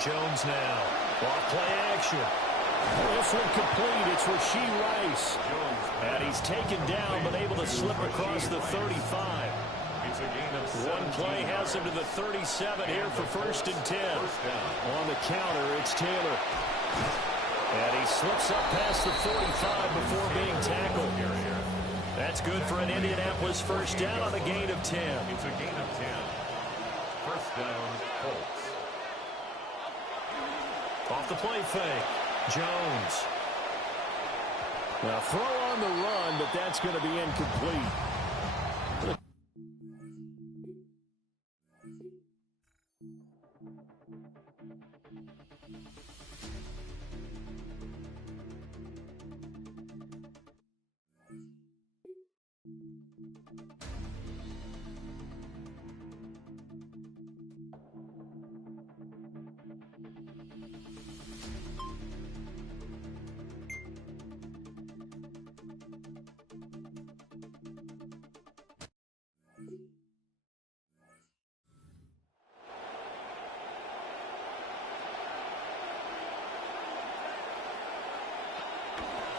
Jones now. Off play action. This one complete. It's Rashee Rice. And he's taken down but able to slip across the 35. One play has him to the 37 here for 1st and 10. On the counter, it's Taylor. And he slips up past the 45 before being tackled. That's good for an Indianapolis 1st down on a gain of 10. It's a gain of 10. 1st down, Colts. Off the play fake, Jones. Now throw on the run, but that's going to be incomplete.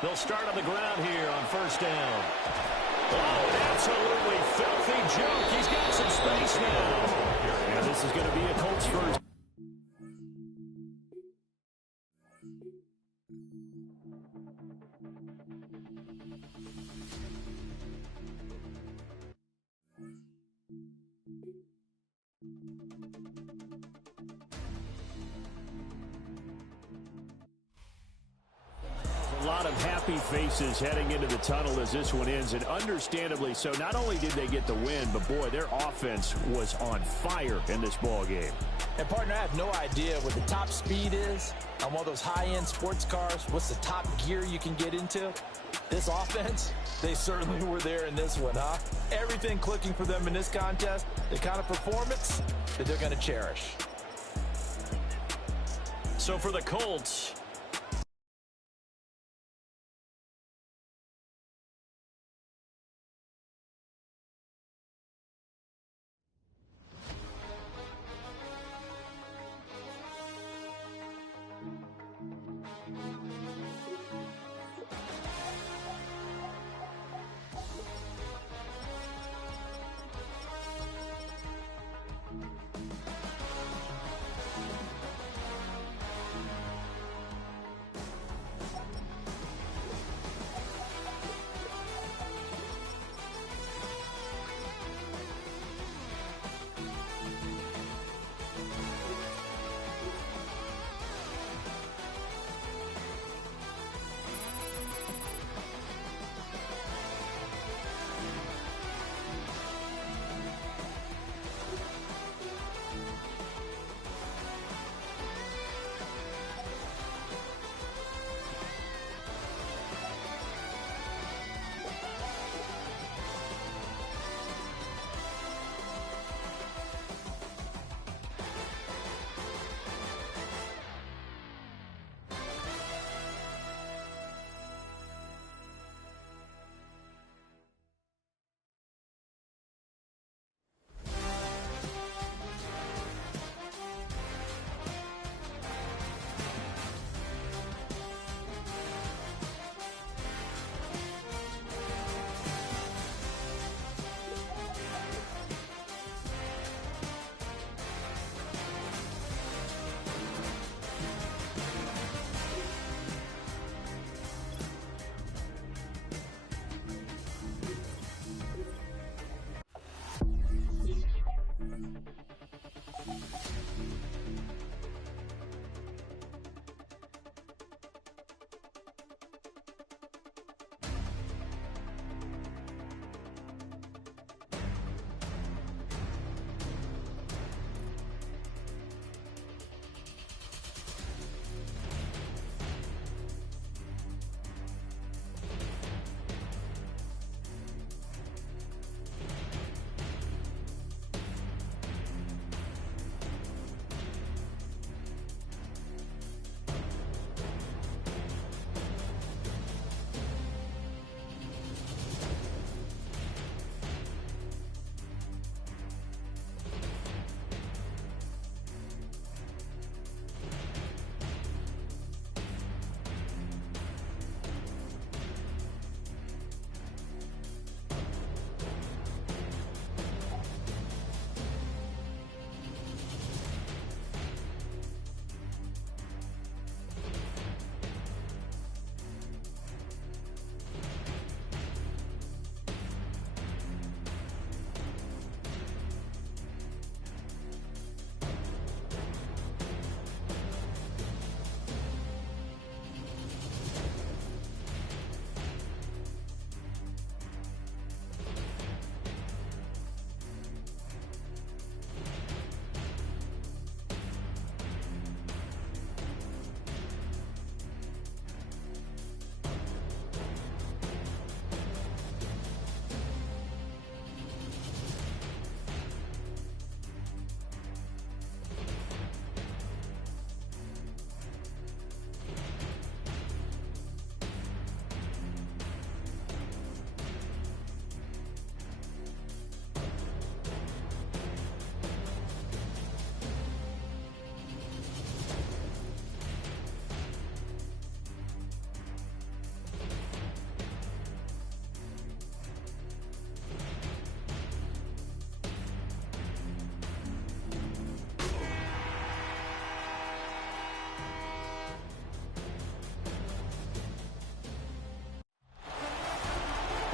They'll start on the ground here on 1st down. Oh, an absolutely filthy jump. He's got some space now. And this is going to be a Colts 1st. A lot of happy faces heading into the tunnel as this one ends, and understandably so. Not only did they get the win, but boy, their offense was on fire in this ball game. And partner, I have no idea what the top speed is on one of those high-end sports cars. What's the top gear you can get into? This offense, they certainly were there in this one, huh? Everything clicking for them in this contest, the kind of performance that they're going to cherish. So for the Colts,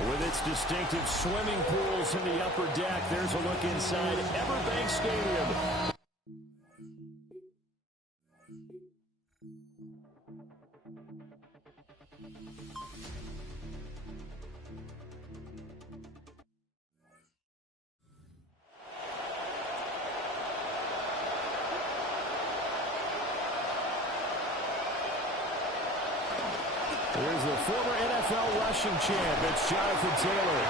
With its distinctive swimming pools in the upper deck, there's a look inside Everbank Stadium. Here's the former NFL rushing champ. It's Jonathan Taylor.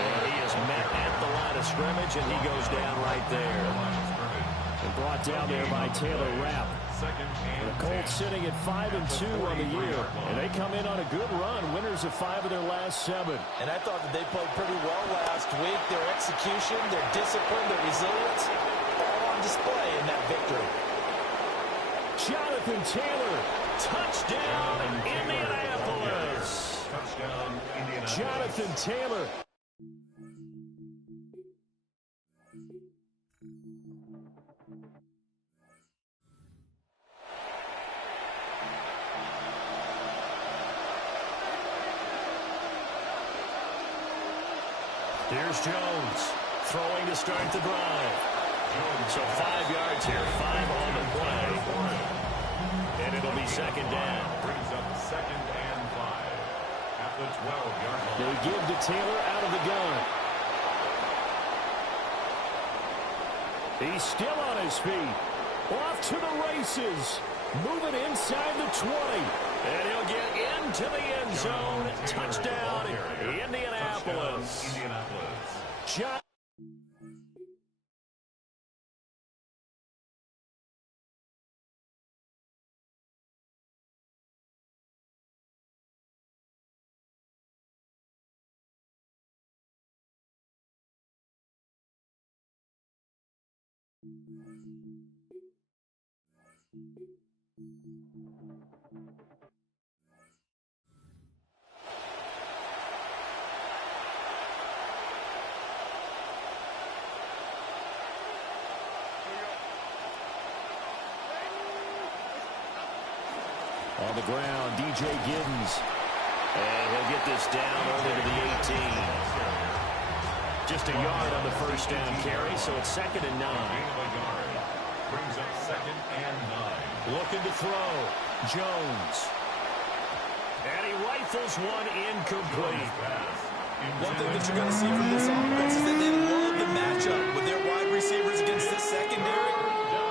And he is met at the line of scrimmage, and he goes down right there. And brought down there by Taylor Rapp. The Colts sitting at 5-2 on the year. And they come in on a good run, winners of 5 of their last 7. And I thought that they played pretty well last week. Their execution, their discipline, their resilience, all on display in that victory. Jonathan Taylor, touchdown, Indianapolis. Touchdown, Indianapolis. Jonathan Taylor. Here's Jones, throwing to start the drive. So 5 yards here, 5 on the play. And it'll be second down. Brings up 2nd and 5 at the 12-yard line. They give to Taylor out of the gun. He's still on his feet. Off to the races. Moving inside the 20. And he'll get into the end zone. Touchdown, Indianapolis. John. On the ground, DJ Giddens. And he'll get this down over to the 18. Just a yard on the first down carry, so it's 2nd and 9. Brings up 2nd and 9. Looking to throw. Jones. And he rifles one incomplete. One thing that you're going to see from this offense is that they love the matchup with their wide receivers against this secondary.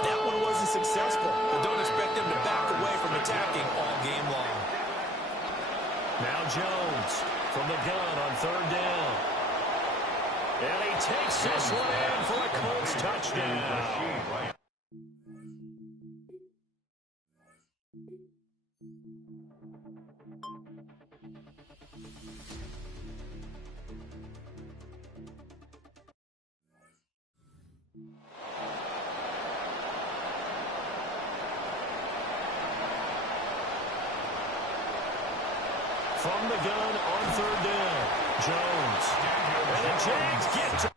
That one wasn't successful, but don't expect them to back away from attacking all game long. Now Jones from the gun on 3rd down. And he takes this one in for a Colts touchdown. From the gun on 3rd down, Jones. And James gets it.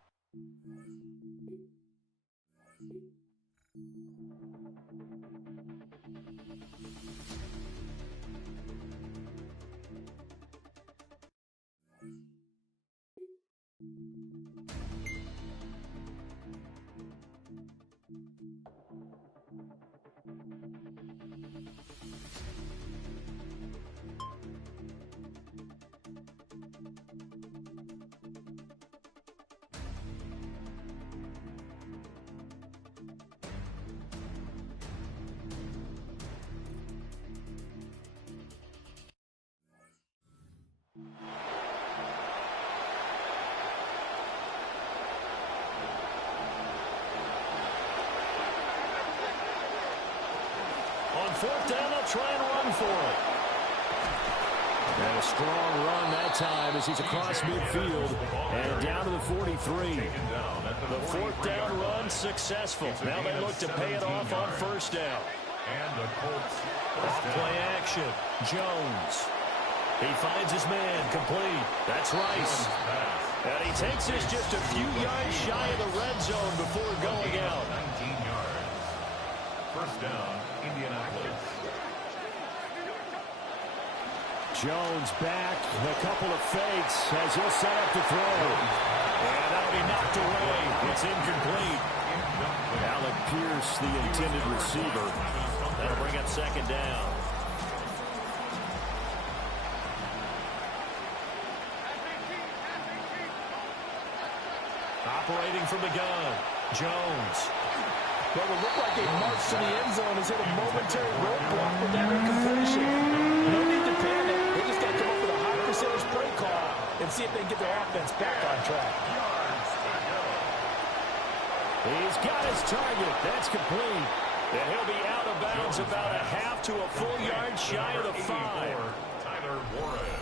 On 4th down, they'll try and run for it. And a strong run that time as he's across midfield and down to the 43. The 4th down run successful. Now they look to pay it off on 1st down. And the Colts. Play action. Jones. He finds his man complete. That's Rice. And he takes this just a few yards shy of the red zone before going out. 19 yards. 1st down, Indianapolis. Jones back, a couple of fakes as he'll set up to throw. And that'll be knocked away. It's incomplete. Alec Pierce, the intended receiver. That'll bring up second down. Operating from the gun, Jones. What would look like a march to the end zone has hit a momentary roadblock with that incompletion. No need to panic. They just got to come up with a high percentage play call and see if they can get their offense back on track. He's got his target. That's complete. And he'll be out of bounds about a half to a full yard shy of the 5. Tyler Warren.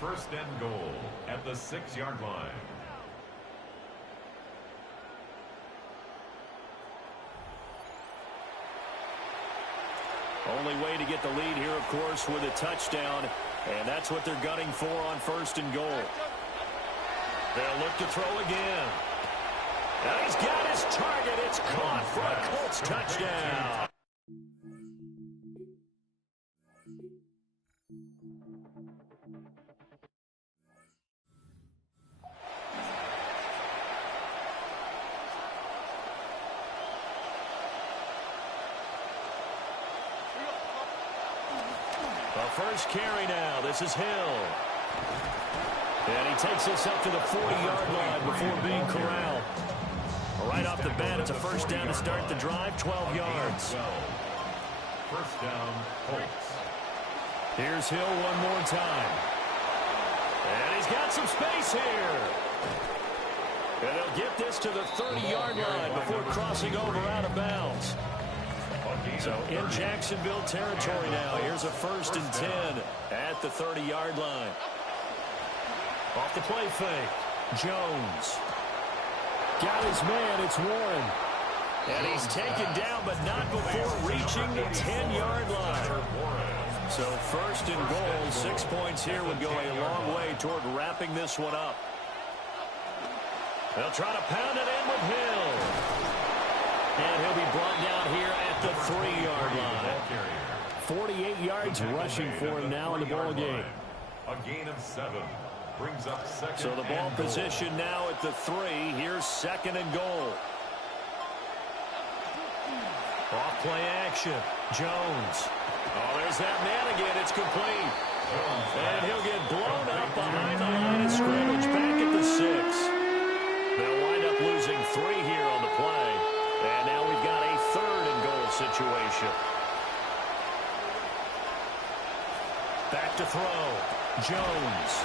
First and goal at the 6-yard line. Only way to get the lead here, of course, with a touchdown. And that's what they're gunning for on first and goal. They'll look to throw again. And he's got his target. It's caught for a Colts touchdown. The first carry now. This is Hill. And he takes this up to the 40-yard line before being corralled. Right off the bat, it's a first down to start the drive, 12 yards. First down, Colts. Here's Hill one more time. And he's got some space here. And he'll get this to the 30-yard line before crossing over out of bounds. So in Jacksonville territory now. Here's a first and 10 at the 30-yard line. Off the play fake, Jones. Got his man, it's Warren. And he's taken down, but not before reaching the 10-yard line. So first and goal, 6 points here would go a long way toward wrapping this one up. They'll try to pound it in with Hill. And he'll be brought down here at the 3-yard line. 48 yards rushing for him now in the ball game. A gain of 7. Brings up second. So the ball position now at the 3. Here's second and goal. Off play action. Jones. Oh, there's that man again. It's complete. And he'll get blown up behind the line of scrimmage back at the 6. They'll wind up losing 3 here on the play. And now we've got a third and goal situation. Back to throw. Jones.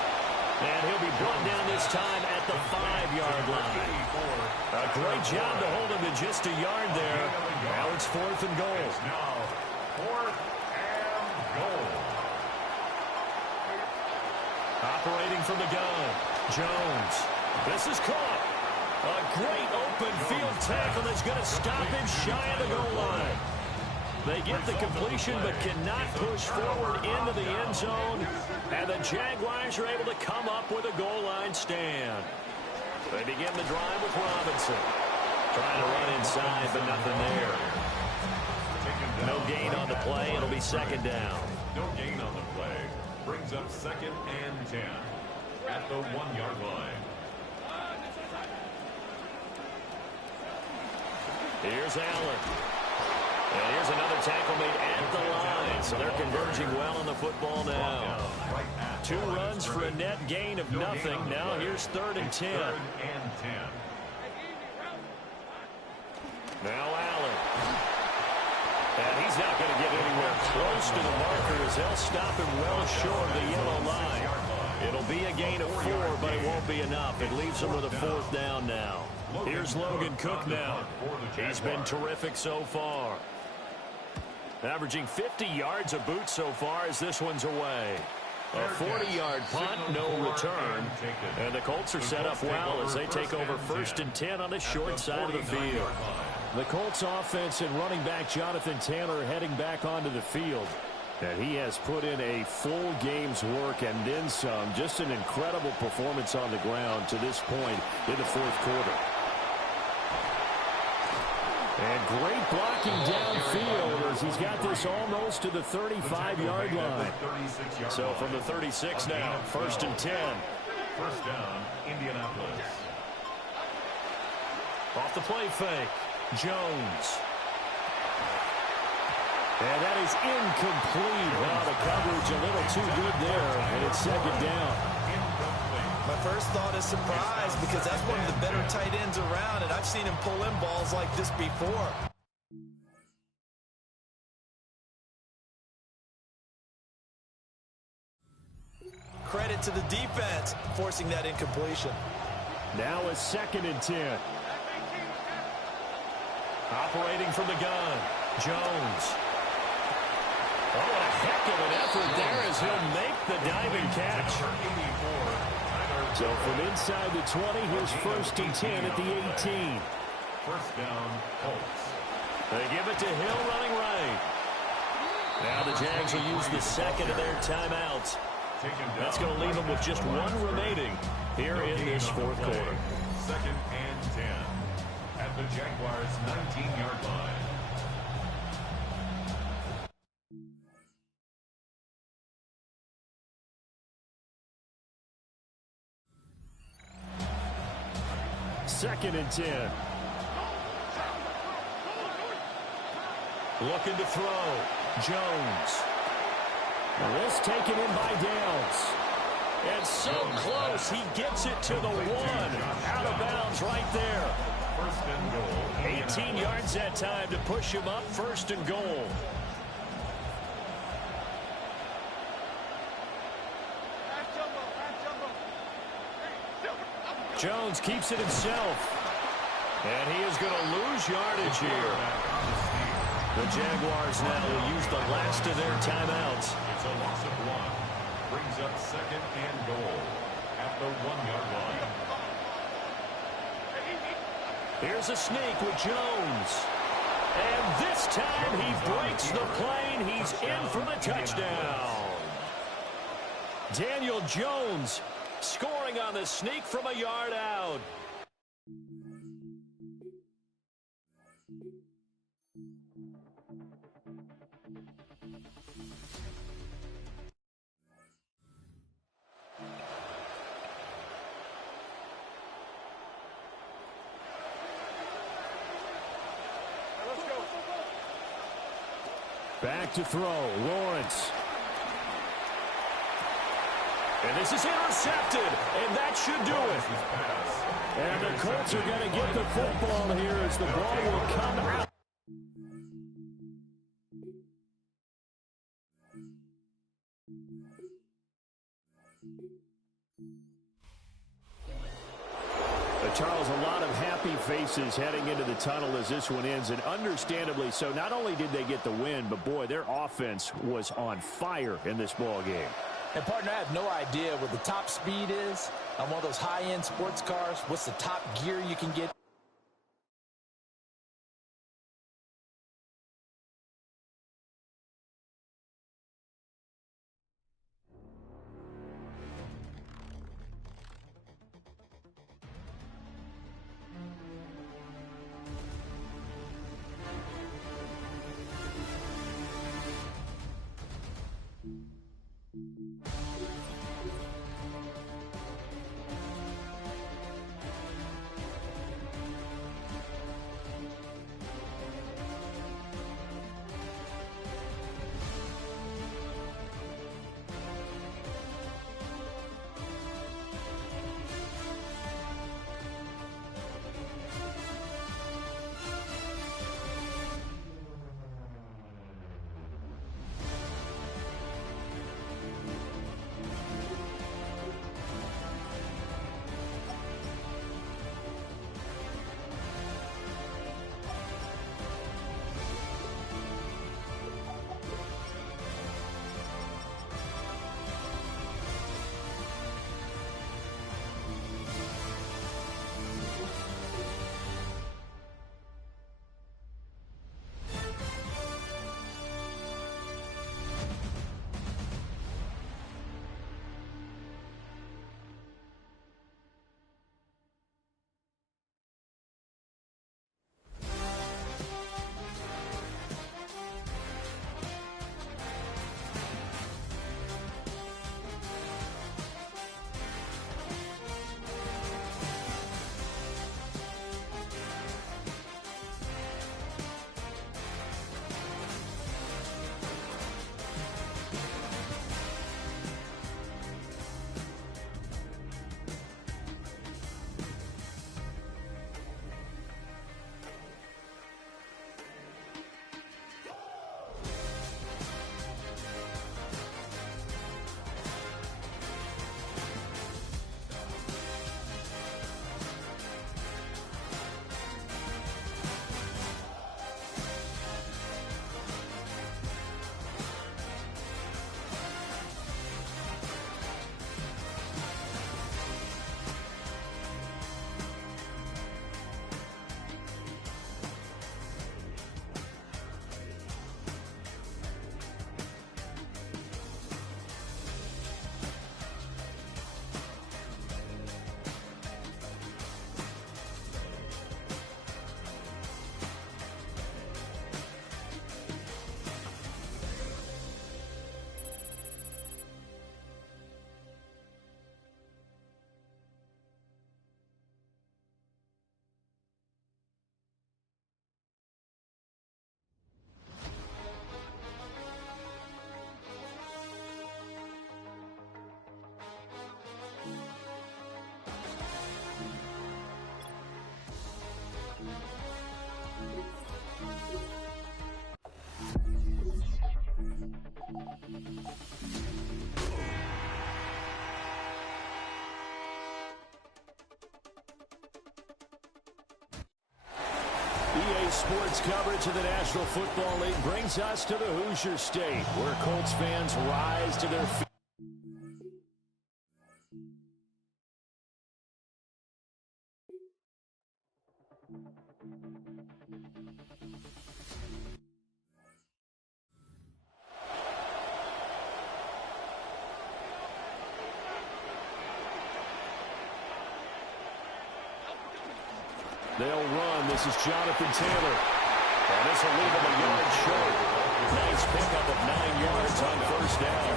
And he'll be brought down this time at the 5-yard line. A great job to hold him to just a yard there. Now it's fourth and goal. Now, fourth and goal. Operating from the gun, Jones. This is caught. A great open field tackle that's going to stop him shy of the goal line. They get the completion but cannot push forward into the end zone. And the Jaguars are able to come up with a goal line stand. They begin the drive with Robinson. Trying to run inside, but nothing there. No gain on the play. It'll be second down. No gain on the play. Brings up second and 10 at the 1-yard line. Here's Allen. And here's another tackle made at the line. So they're converging well on the football now. 2 runs for a net gain of nothing. Now here's third and 10. Now Allen. And he's not going to get anywhere close to the marker as they'll stop him well short of the yellow line. It'll be a gain of 4, but it won't be enough. It leaves him with a fourth down now. Here's Logan Cook now. He's been terrific so far. Averaging 50 yards a boot so far as this one's away. A 40-yard punt, no return. And the Colts are set up well as they take over first and 10 on the short side of the field. The Colts offense and running back Jonathan Taylor heading back onto the field. And he has put in a full game's work and then some. Just an incredible performance on the ground to this point in the fourth quarter. And great blocking downfield as as he's got this almost to the 35-yard line. So from the 36 now, 1st and 10. First down, Indianapolis. Off the play fake, Jones. And that is incomplete. Well, the coverage a little too good there, and it's 2nd down. My first thought is surprise, because that's one of the better tight ends around, and I've seen him pull in balls like this before. Credit to the defense forcing that incompletion. Now a 2nd and 10. Operating from the gun, Jones. Oh, what a heck of an effort there as he'll make the diving catch. So from inside the 20, here's 1st and 10 at the 18. First down, Colts. They give it to Hill running right. Now the Jags will use the 2nd of their timeouts. That's going to leave them with just 1 remaining here in this 4th quarter. 2nd and 10 at the Jaguars' 19-yard line. Second and 10. Looking to throw. Jones. This taken in by Downs. And so close, he gets it to the 1. Out of bounds right there. 18 yards that time to push him up, 1st and goal. Jones keeps it himself. And he is going to lose yardage here. The Jaguars now will use the last of their timeouts. It's a loss of 1. Brings up 2nd and goal at the 1-yard line. Here's a sneak with Jones. And this time he breaks the plane. He's in for the touchdown. Daniel Jones scoring on the sneak from a yard out. Back to throw, Lawrence. And this is intercepted, and that should do it. And the Colts are going to get the football here as the ball will come out. Charles, a lot of happy faces heading into the tunnel as this one ends, and understandably so. Not only did they get the win, but boy, their offense was on fire in this ball game. And partner, I have no idea what the top speed is on one of those high-end sports cars. What's the top gear you can get? This sports coverage of the National Football League brings us to the Hoosier State, where Colts fans rise to their feet. They'll run. This is Jonathan Taylor. And this will leave him a yard short. Nice pickup of 9 yards on first down.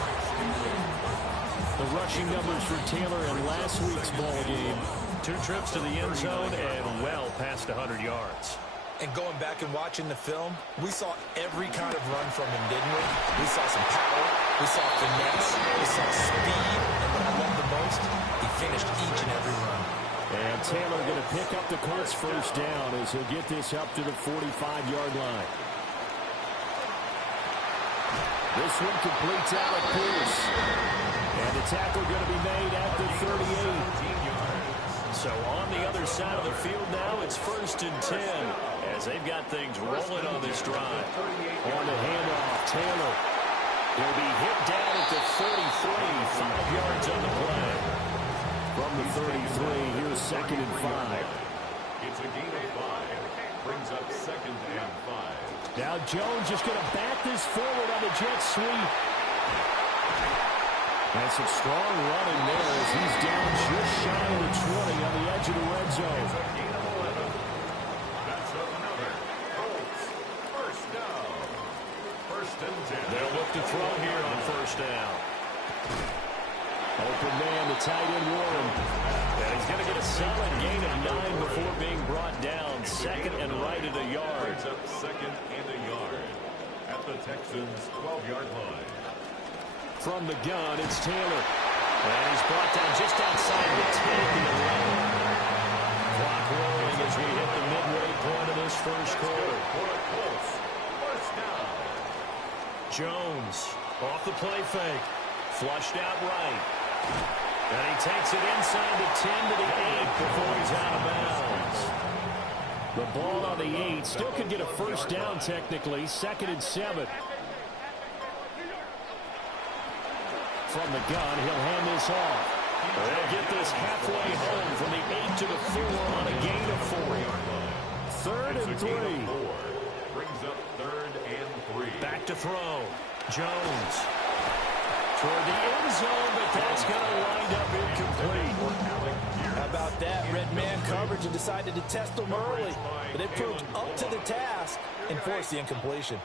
The rushing numbers for Taylor in last week's ball game. 2 trips to the end zone and well past 100 yards. And going back and watching the film, we saw every kind of run from him, didn't we? We saw some power, we saw finesse, we saw speed, and what I love the most, he finished each and every run. And Taylor going to pick up the Colts first down as he'll get this up to the 45-yard line. This one completes out of Pierce. And the tackle going to be made at the 38. So on the other side of the field now, it's 1st and 10 as they've got things rolling on this drive. On the handoff, Taylor will be hit down at the 43, 5 yards on the play. From the 33, here's 2nd and 5. It's a gain of 5. Brings up 2nd and 5. Now Jones just going to back this forward on the jet sweep. And some strong running there as he's down just shy of the 20 on the edge of the red zone. It's a gain of 11. That's another. Colts, first down. 1st and 10. They'll look to throw here on first down. Open man, the tight end Warren. And he's going to get a solid gain of 9 before being brought down. 2nd and right at a yard. Up 2nd and a yard at the Texans' 12-yard line. From the gun, it's Taylor. And he's brought down just outside the 10 and 11. Clock rolling as we hit the midway point of this first quarter. First down. Jones off the play fake. Flushed out right. And he takes it inside the 10 to the 8 before he's out of bounds. The ball on the 8. Still could get a first down technically. 2nd and 7. From the gun, he'll hand this off. They'll get this halfway home from the 8 to the 4 on a gain of 4. 3rd and 3. Brings up 3rd and 3. Back to throw. Jones. Toward the end zone, but that's going to wind up incomplete. How about that? Red man coverage and decided to test them early. But it proved up to the task and forced the incompletion.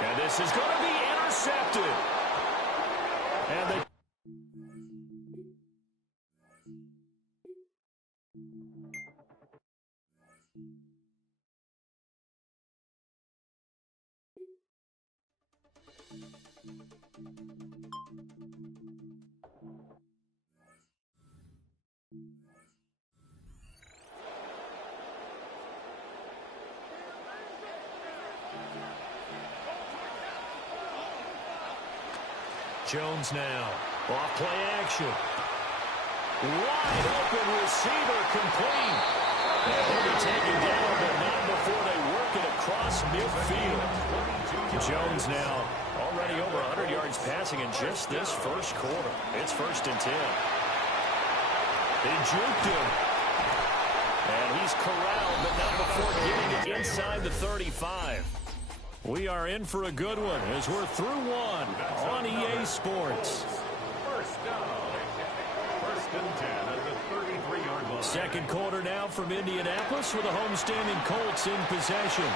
And this is going to be intercepted. And they... Jones now. Off play action. Wide open receiver complete. And he'll be taken down, but not before they work it across midfield. Jones now already over 100 yards passing in just this first quarter. It's 1st and 10. They juked him. And he's corralled, but not before getting it inside the 35. We are in for a good one as we're through one on EA Sports. First down. 1st and 10 at the 33-yard line. 2nd quarter now from Indianapolis with the homestanding Colts in possession.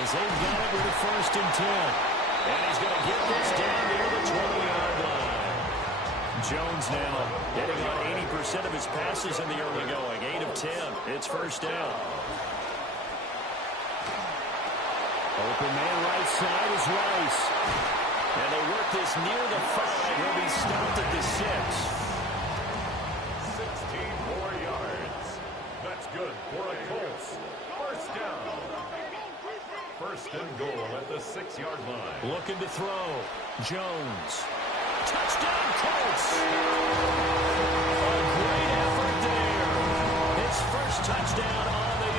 As they've got it with the 1st and 10. And he's going to get this down near the 20-yard line. Jones now hitting on 80% of his passes in the early going. 8 of 10. It's 1st down. Open man right side is Rice. And they work this near the 5. He'll be stopped at the 6. 16 more yards. That's good for a Colts. First down. 1st and goal at the 6-yard line. Looking to throw. Jones. Touchdown Colts. A great effort there. His first touchdown on the year.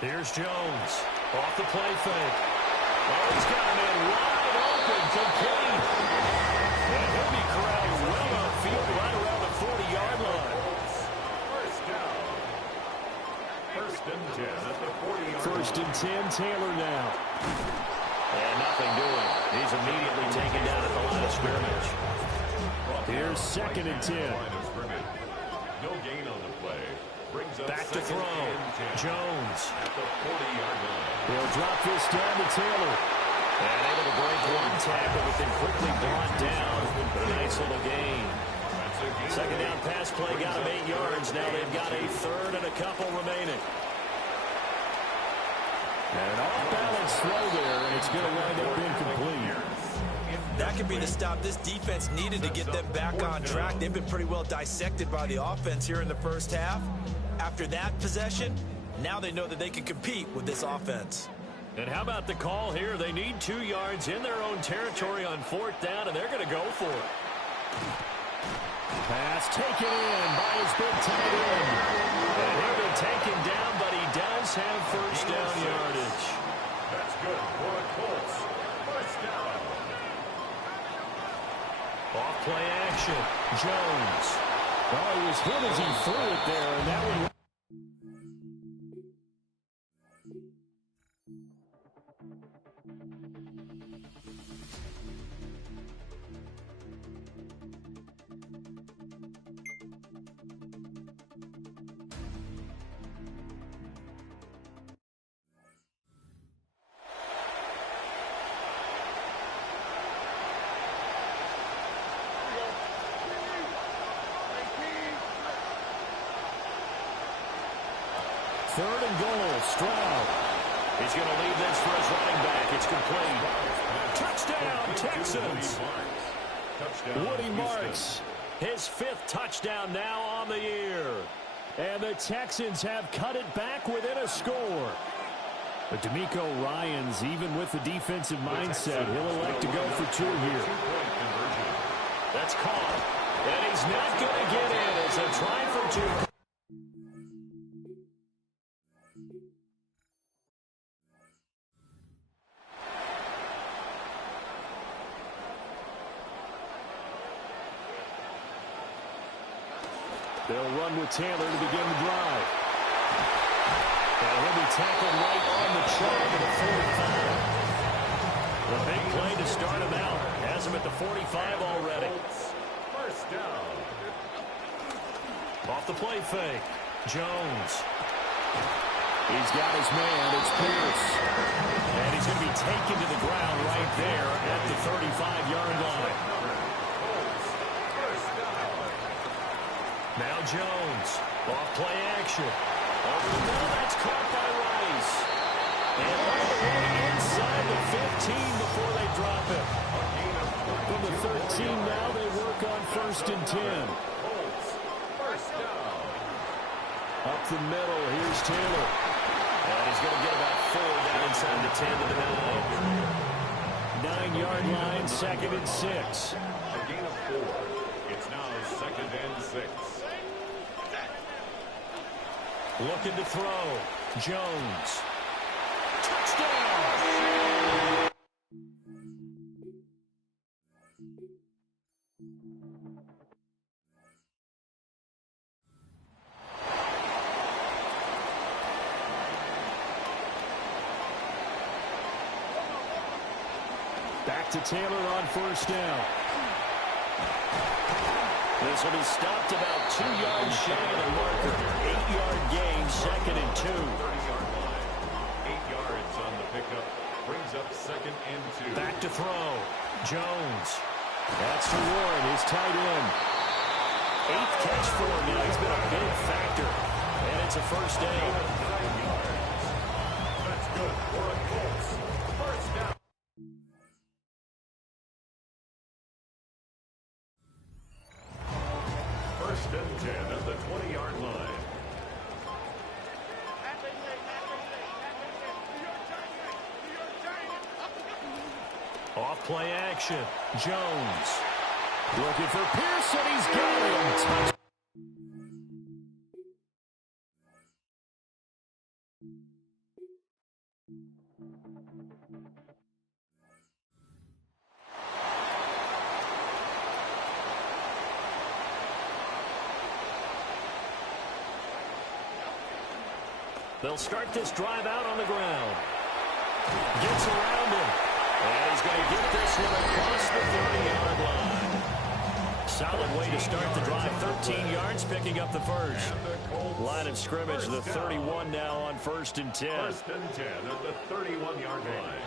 Here's Jones. Off the play fake. Oh, he's got him in wide open, complete. And he'll be corralled well upfield right around the 40-yard line. First down. First and 10 at the 40-yard line. First and 10, Taylor now. And nothing doing. He's immediately taken down at the line of scrimmage. Here's second and 10. No gain on the play. Brings up back to throw. Jones. At the 40-yard line. He'll drop this down to Taylor. And able to break one tackle, but then quickly brought down for a nice little gain. Second down pass play got him 8 yards. Now they've got a third and a couple remaining. And an off-balance throw there, and it's going to wind up incomplete. That could be the stop this defense needed to get them back on track. They've been pretty well dissected by the offense here in the first half. After that possession, now they know that they can compete with this offense. And how about the call here? They need 2 yards in their own territory on 4th down, and they're going to go for it. Pass taken in by his big tight end. And he'll be taken down, but he does have first down yardage. That's good for the Colts. First down. Off play action. Jones. Oh, he was hit as he threw it there, and that one. Third and goal, Stroud. He's going to leave this for his running back. It's complete. Touchdown, Texans. Woody Marks, his 5th touchdown now on the year. And the Texans have cut it back within a score. But D'Amico Ryans, even with the defensive mindset, he'll elect to go for 2 here. That's caught. And he's not going to get in. It's a try for 2. They'll run with Taylor to begin the drive. And he'll be tackled right on the track of the 45. The big play to start him out. Has him at the 45 already. First down. Off the play fake. Jones. He's got his man. It's Pierce. And he's going to be taken to the ground right there at the 35-yard line. Now Jones, off play action. Over the middle, that's caught by Rice. And all the way inside the 15 before they drop it. From the 13 now, they work on first and 10. First down. Up the middle, here's Taylor. And he's going to get about 4 down inside the 10 to the 9. 9-yard line, second and 6. A gain of 4. It's now second and 6. Looking to throw. Jones. Touchdown! Back to Taylor on first down. This will be stopped about 2 yards shy of the marker. 8-yard gain, second and 2. 30-yard line. 8 yards on the pickup. Brings up second and 2. Back to throw. Jones. That's to Warren, his tight end. 8th catch for him now. He's been a big factor. And it's a first down. That's good for a Colts. First down. First and 10 at the 20-yard line. Off play action. Jones. Looking for Pearson. He's got him. Touch. They'll start this drive out on the ground. Gets around him. And he's going to get this one across the 30-yard line. Solid way to start the drive. 13 yards, picking up the first. Line of scrimmage, the 31 now on first and 10. First and 10 at the 31-yard line.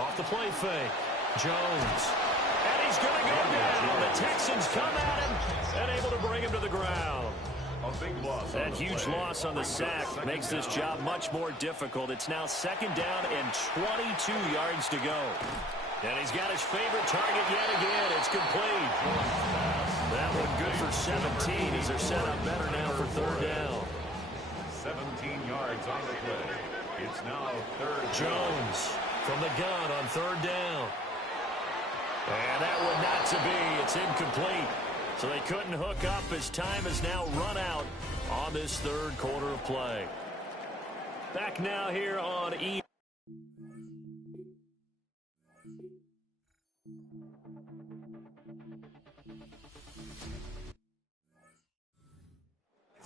Off the play fake. Jones. And he's going to go down. The Texans come at him and able to bring him to the ground. A big loss. That huge loss on the sack makes this job much more difficult. It's now second down and 22 yards to go. And he's got his favorite target yet again. It's complete. That one good for 17 as they're set up better now for third down. 17 yards on the play. It's now third down. Jones from the gun on third down. And that one not to be. It's incomplete. So they couldn't hook up as time has now run out on this third quarter of play. Back now here on E.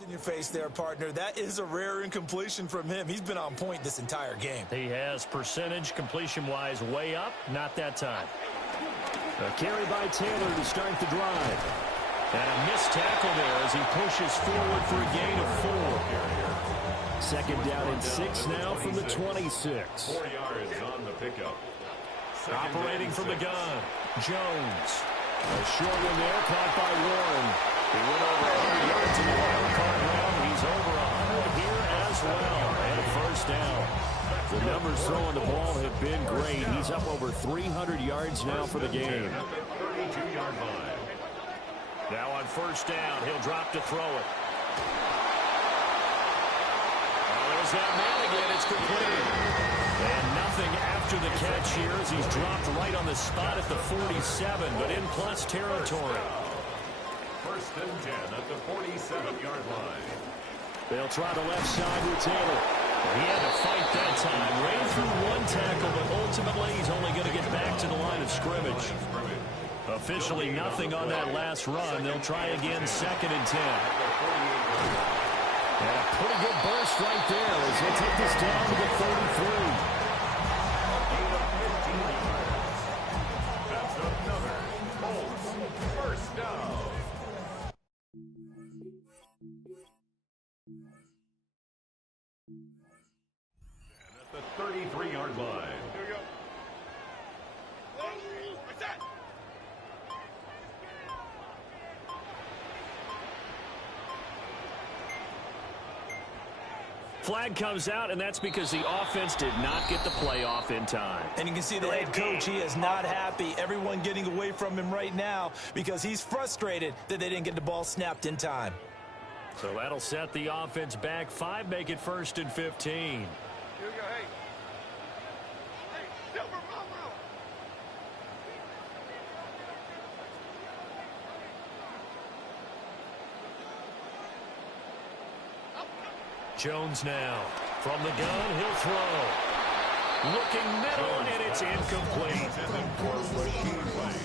In your face there, partner. That is a rare incompletion from him. He's been on point this entire game. He has percentage completion-wise way up. Not that time. A carry by Taylor to start the drive. And a missed tackle there as he pushes forward for a gain of 4. Second down and 6 now from the 26. 4 yards on the pickup. Operating from the gun, Jones. A short one there, caught by Warren. He went over 100 yards in the wild card round. He's over 100 here as well. And a first down. The numbers throwing the ball have been great. He's up over 300 yards now for the game. 32-yard line. Now on first down, he'll drop to throw it. Oh, there's that man again. It's complete. And nothing after the catch here as he's dropped right on the spot at the 47, but in plus territory. First and 10 at the 47-yard line. They'll try the left side with Taylor. He had to fight that time. Ran through one tackle, but ultimately he's only going to get back to the line of scrimmage. Officially nothing on that last run. They'll try again second and 10. And a pretty good burst right there as they take this down to the 33. That's another Colts first down. And at the 33-yard line. Here we go. What's that? Flag comes out, and that's because the offense did not get the play off in time. And you can see the head coach, he is not happy. Everyone getting away from him right now because he's frustrated that they didn't get the ball snapped in time. So that'll set the offense back 5, make it first and 15. Here we go, hey. Hey, Silver, mama. Jones now. From the gun, he'll throw. Looking middle, and it's incomplete.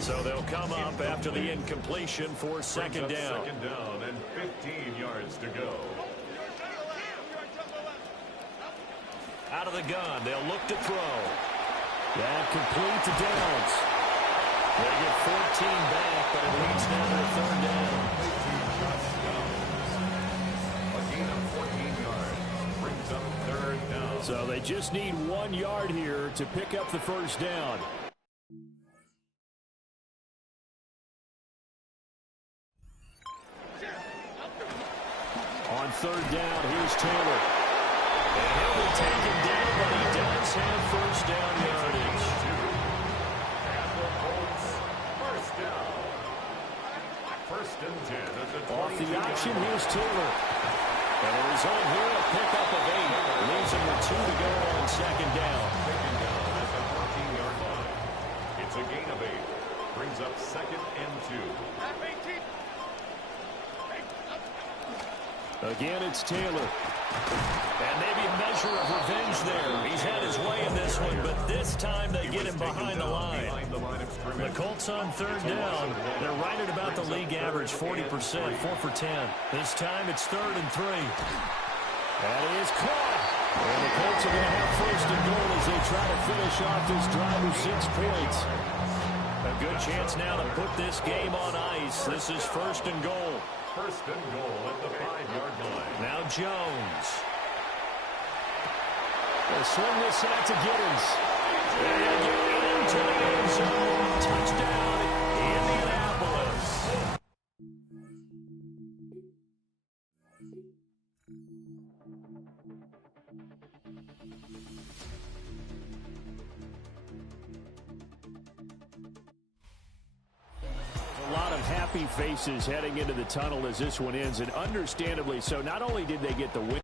So they'll come up after the incompletion for second down. Second down and 15 yards to go. Out of the gun, they'll look to throw. That complete to Downs. They get 14 back, but it leads now to a third down. A gain of 14 yards brings up third down. So they just need 1 yard here to pick up the first down. On third down, here's Taylor. And he'll be taken down, but he does have first down yardage. And the Colts first down. First and 10 at the Off the 22-yard option, line. here's Taylor. And the result here, a pickup of 8. Leaves him with 2 to go on second down. Taken down at the 14-yard line. It's a gain of 8. Brings up second and 2. Again, it's Taylor. And maybe a measure of revenge there. He's had his way in this one, but this time they get him behind the line. The Colts on third down. They're right at about the league average, 40%, 4 for 10. This time it's 3rd and 3. That is caught. And the Colts are going to have 1st and goal as they try to finish off this drive with 6 points. A good chance now to put this game on ice. This is 1st and goal. 1st and goal at the 5-yard line. Now Jones. They'll swing this out to Giddens. And get into the end zone. Touchdown, Indianapolis. A lot of happy faces heading into the tunnel as this one ends, and understandably so. Not only did they get the win,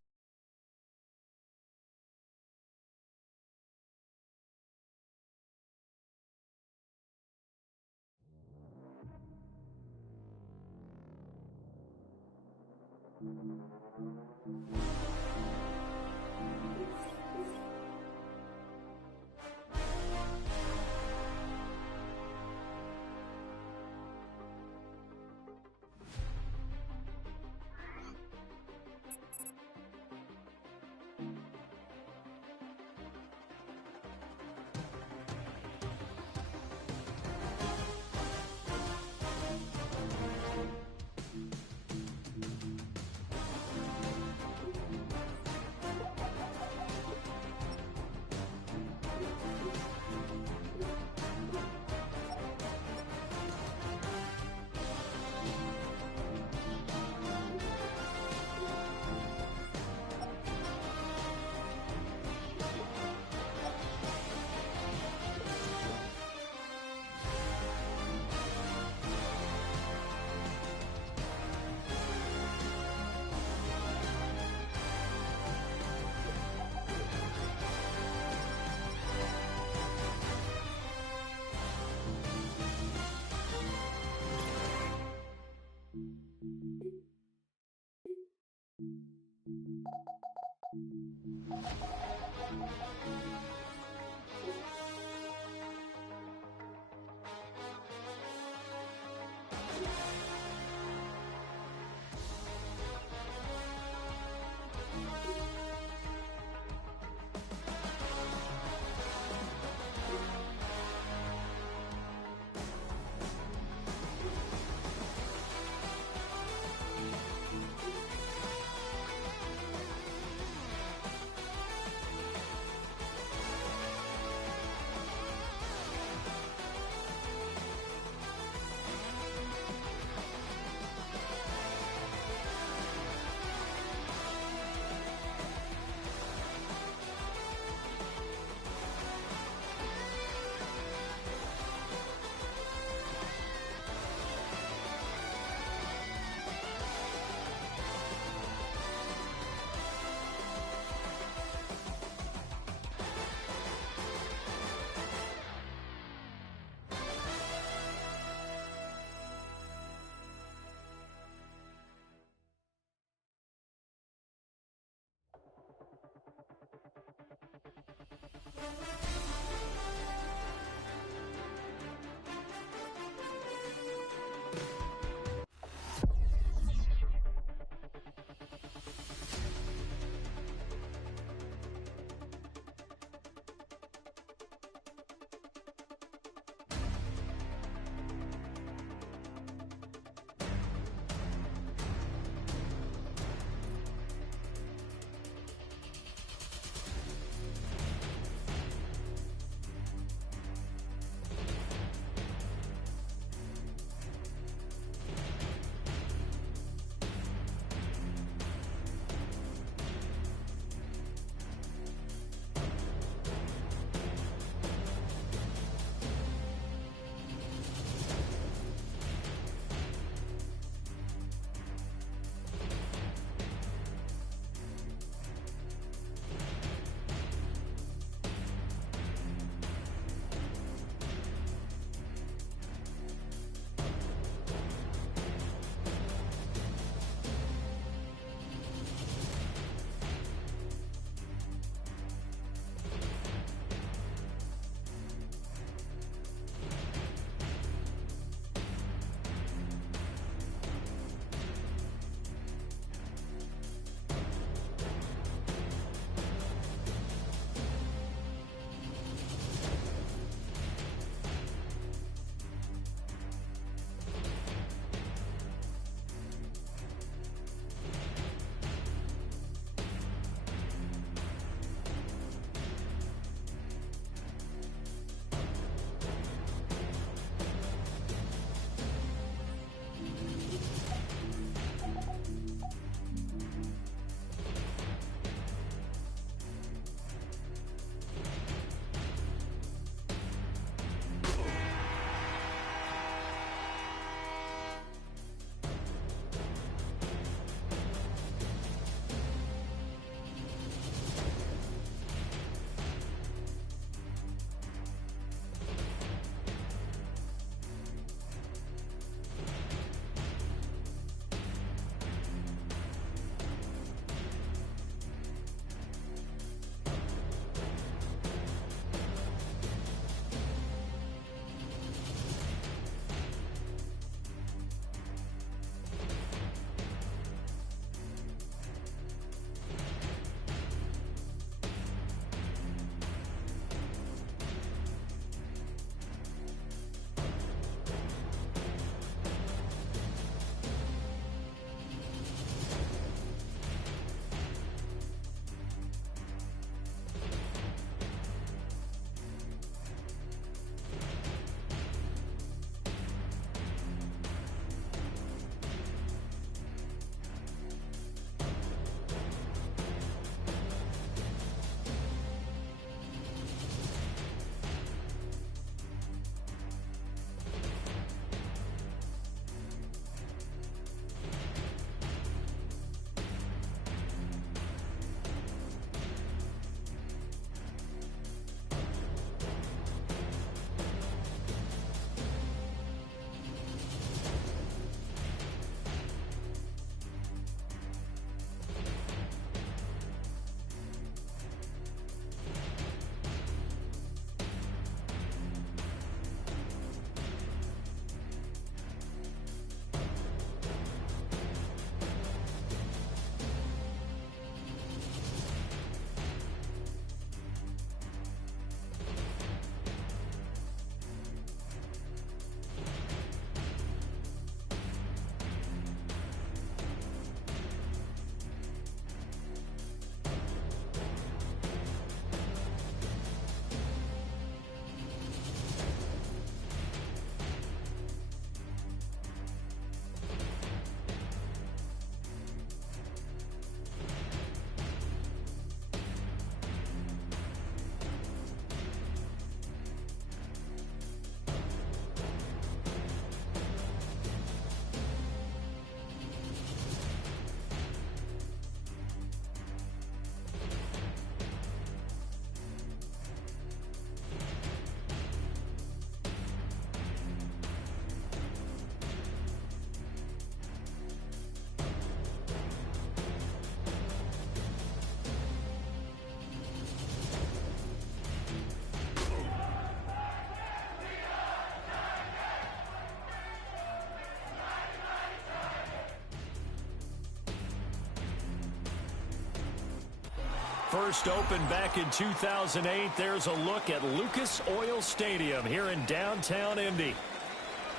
first opened back in 2008. There's a look at Lucas Oil Stadium here in downtown Indy.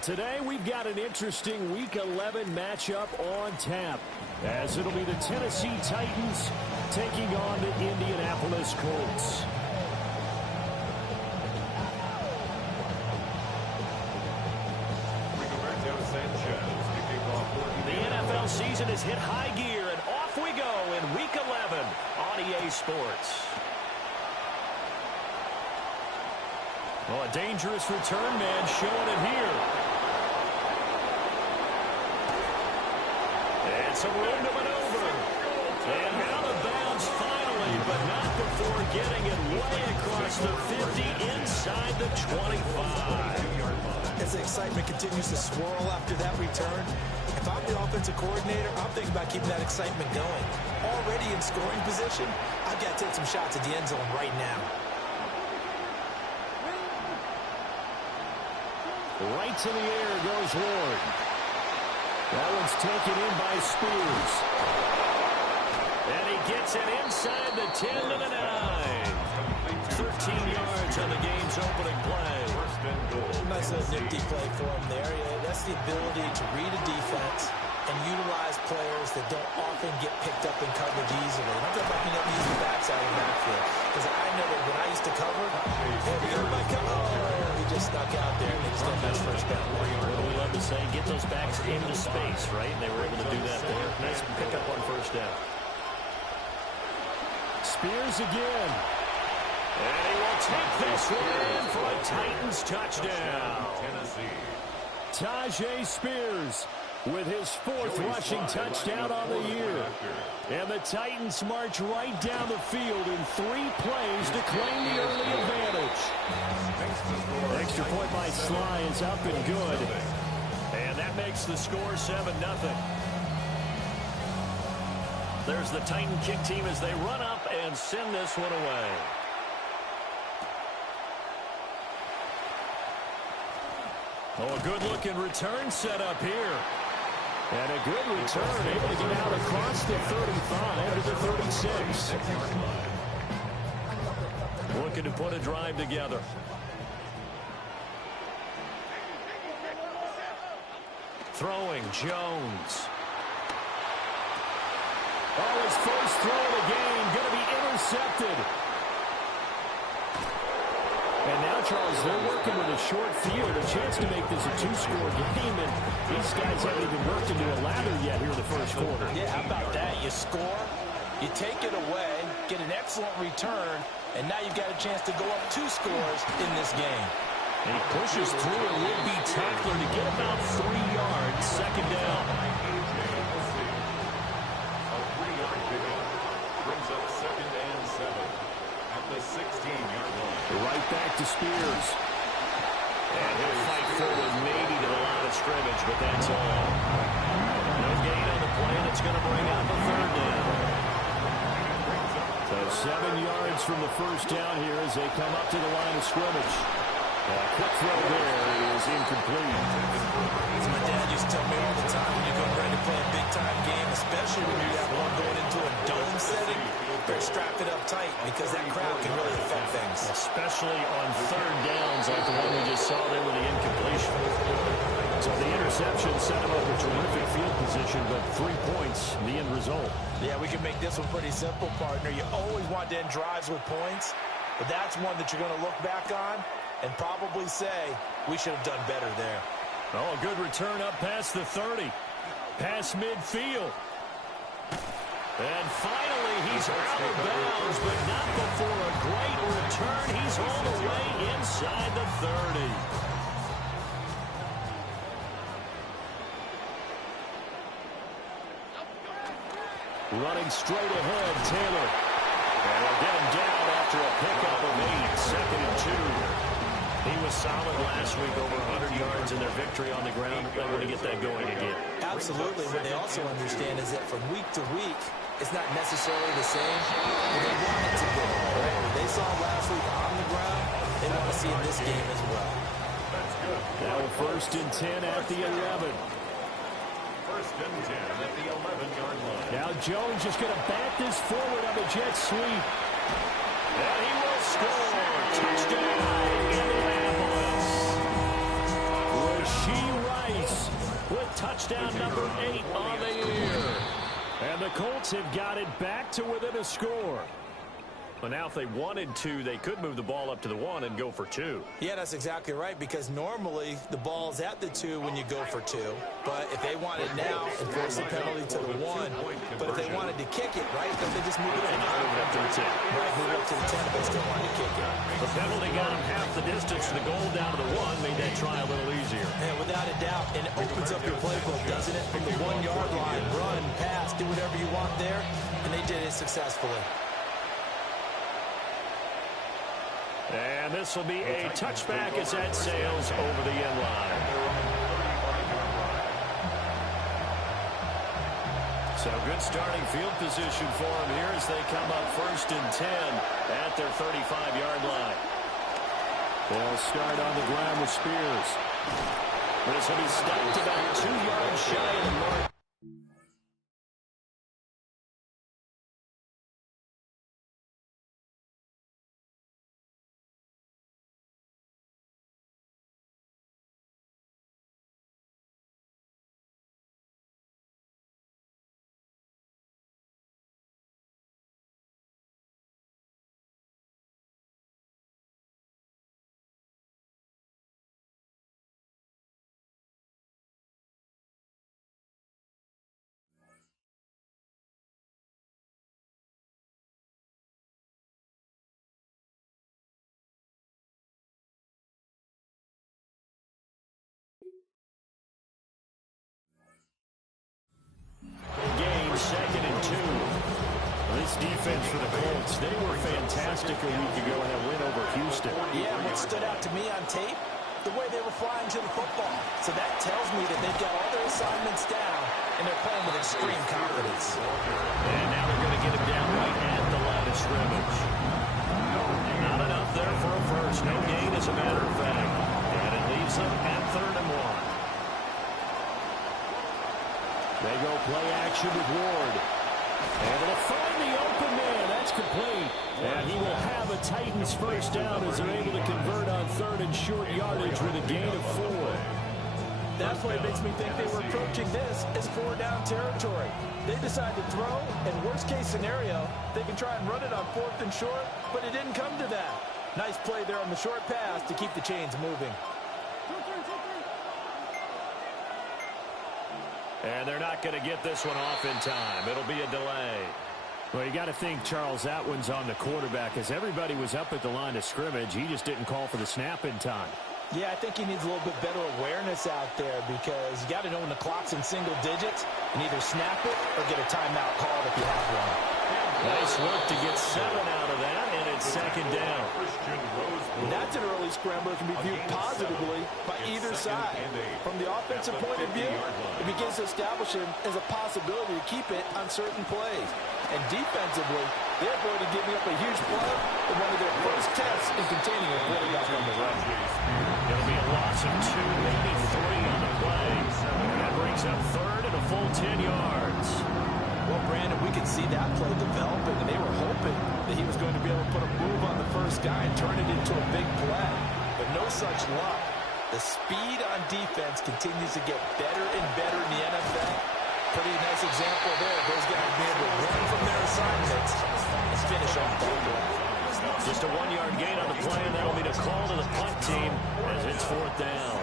Today we've got an interesting Week 11 matchup on tap, as it'll be the Tennessee Titans taking on the Indianapolis Colts. The NFL season has hit high gear, and off we go in Week 11 on EA Sports. Well, a dangerous return man showing it here. And some room to maneuver. And out of bounds finally, but not before getting it way across the 50 inside the 25. As the excitement continues to swirl after that return, if I'm the offensive coordinator, I'm thinking about keeping that excitement going. Already in scoring position, I've got to take some shots at the end zone right now. Right to the air goes Ward. That one's taken in by Spears. And he gets it inside the 10 to the 9. 13 yards on the game's opening play. Nice little nifty play for him there. Yeah, that's the ability to read a defense and utilize players that don't often get picked up in coverage easily. And I'm talking about being able to use the backside of the backfield. Because I know that when I used to cover, he just snuck out there and they just got that first down. What do we love to say? Get those backs into space, right? And they were able to do that there. Nice pickup on first down. Spears again. And he will take this one in for a Titans touchdown. Tajay Spears with his fourth rushing touchdown on the year. And the Titans march right down the field in 3 plays to claim the early advantage. Extra point by Sly is up and good. And that makes the score 7-0. There's the Titan kick team as they run up and send this one away. Oh, a good-looking return set up here. And a good return, able to get out across the 35 to the 36. Looking to put a drive together. Throwing, Jones. Oh, his first throw of the game, going to be intercepted. And now, Charles, they're working with a short field, a chance to make this a 2-score game, and these guys haven't even worked into a lather yet here in the first quarter. Yeah, how about that? You score, you take it away, get an excellent return, and now you've got a chance to go up 2 scores in this game. And he pushes through a would-be tackler to get about 3 yards, second down. A 3-yard pickup brings up 2nd and 7 at the 16-yard line. Right back to Spears. And he'll fight forward maybe to the line of scrimmage, but that's all. No gain on the play, and it's going to bring out the 3rd down. So 7 yards from the first down here as they come up to the line of scrimmage. A quick throw there is incomplete. As my dad used to tell me all the time, when you're going ready to play a big-time game, especially when you have one going into a dome setting, better strap it up tight because that crowd can really affect things. Especially on 3rd downs like the one we just saw there with the incompletion. So the interception set him up a terrific field position, but 3 points, the end result. Yeah, we can make this one pretty simple, partner. You always want to end drives with points, but that's one that you're going to look back on and probably say, we should have done better there. Oh, a good return up past the 30. Past midfield. And finally, he's out of bounds, but not before a great return. He's all the way inside the 30. Running straight ahead, Taylor. And they'll get him down after a pickup of 8, 2nd and 2. He was solid last week, over 100 yards in their victory on the ground. They want to get that going again. Absolutely. What they also understand is that from week to week, it's not necessarily the same, but they want it to be. Right? What they saw last week on the ground, they want to see in this game as well. Now 1st and 10 at the 11. First and 10 at the 11-yard line. Now Jones just going to back this forward on the jet sweep. And he will score. Touchdown, Indianapolis. Rashee Rice with touchdown number 8 on the year. And the Colts have got it back to within a score. Well, now if they wanted to, they could move the ball up to the 1 and go for 2. Yeah, that's exactly right, because normally the ball's at the 2 when you go for 2. But if they want it now, and force the penalty to the 1. But if they wanted to kick it, right, don't they just move it Up to the 10. Right, move it up to the 10 if they still want to kick it. The penalty got him half the distance to the goal down to the 1, made that try a little easier. And without a doubt, and it opens up your playbook, doesn't it? From the 1-yard line, run, pass, do whatever you want there, and they did it successfully. And this will be a touchback as that sails over the end line. So good starting field position for them here as they come up first and 10 at their 35-yard line. They'll start on the ground with Spears. This will be stopped about 2 yards shy of the mark. Game, 2nd and 2. This defense for the Colts, they were fantastic a week ago in a win over Houston. Yeah, what stood out to me on tape, the way they were flying to the football. So that tells me that they've got all their assignments down, and they're playing with extreme confidence. And now they're going to get him down right at the line of scrimmage. Not enough there for a first. No gain, as a matter of fact. And it leaves them at 3rd and 1. They go play action with Ward. Able to find the open man. That's complete. And he will have a Titans first down as they're able to convert on 3rd and short yardage with a gain of 4. That play makes me think they were approaching this as 4-down territory. They decide to throw, and worst case scenario, they can try and run it on 4th and short, but it didn't come to that. Nice play there on the short pass to keep the chains moving. And they're not going to get this one off in time. It'll be a delay. Well, you got to think, Charles, that one's on the quarterback, as everybody was up at the line of scrimmage. He just didn't call for the snap in time. Yeah, I think he needs a little bit better awareness out there, because you got to know when the clock's in single digits and either snap it or get a timeout called if you have one. Nice work to get 7 out of that, and it's 2nd down. And that's an early scrambler that can be viewed positively by either side. From the offensive point of view, it begins to establish him as a possibility to keep it on certain plays. And defensively, they're avoided giving up a huge play in one of their first tests in containing a quarterback on the run. It'll be a loss of 2, maybe 3 on the play. And that brings up 3rd and a full 10 yards. Well, Brandon, we could see that play developing, and they were hoping that he was going to be able to put a move on the first guy and turn it into a big play. But no such luck. The speed on defense continues to get better and better in the NFL. Pretty nice example there. Those guys being able to run from their assignments and finish off the play. Just a 1-yard gain on the play, and that'll be the call to the punt team as it's 4th down.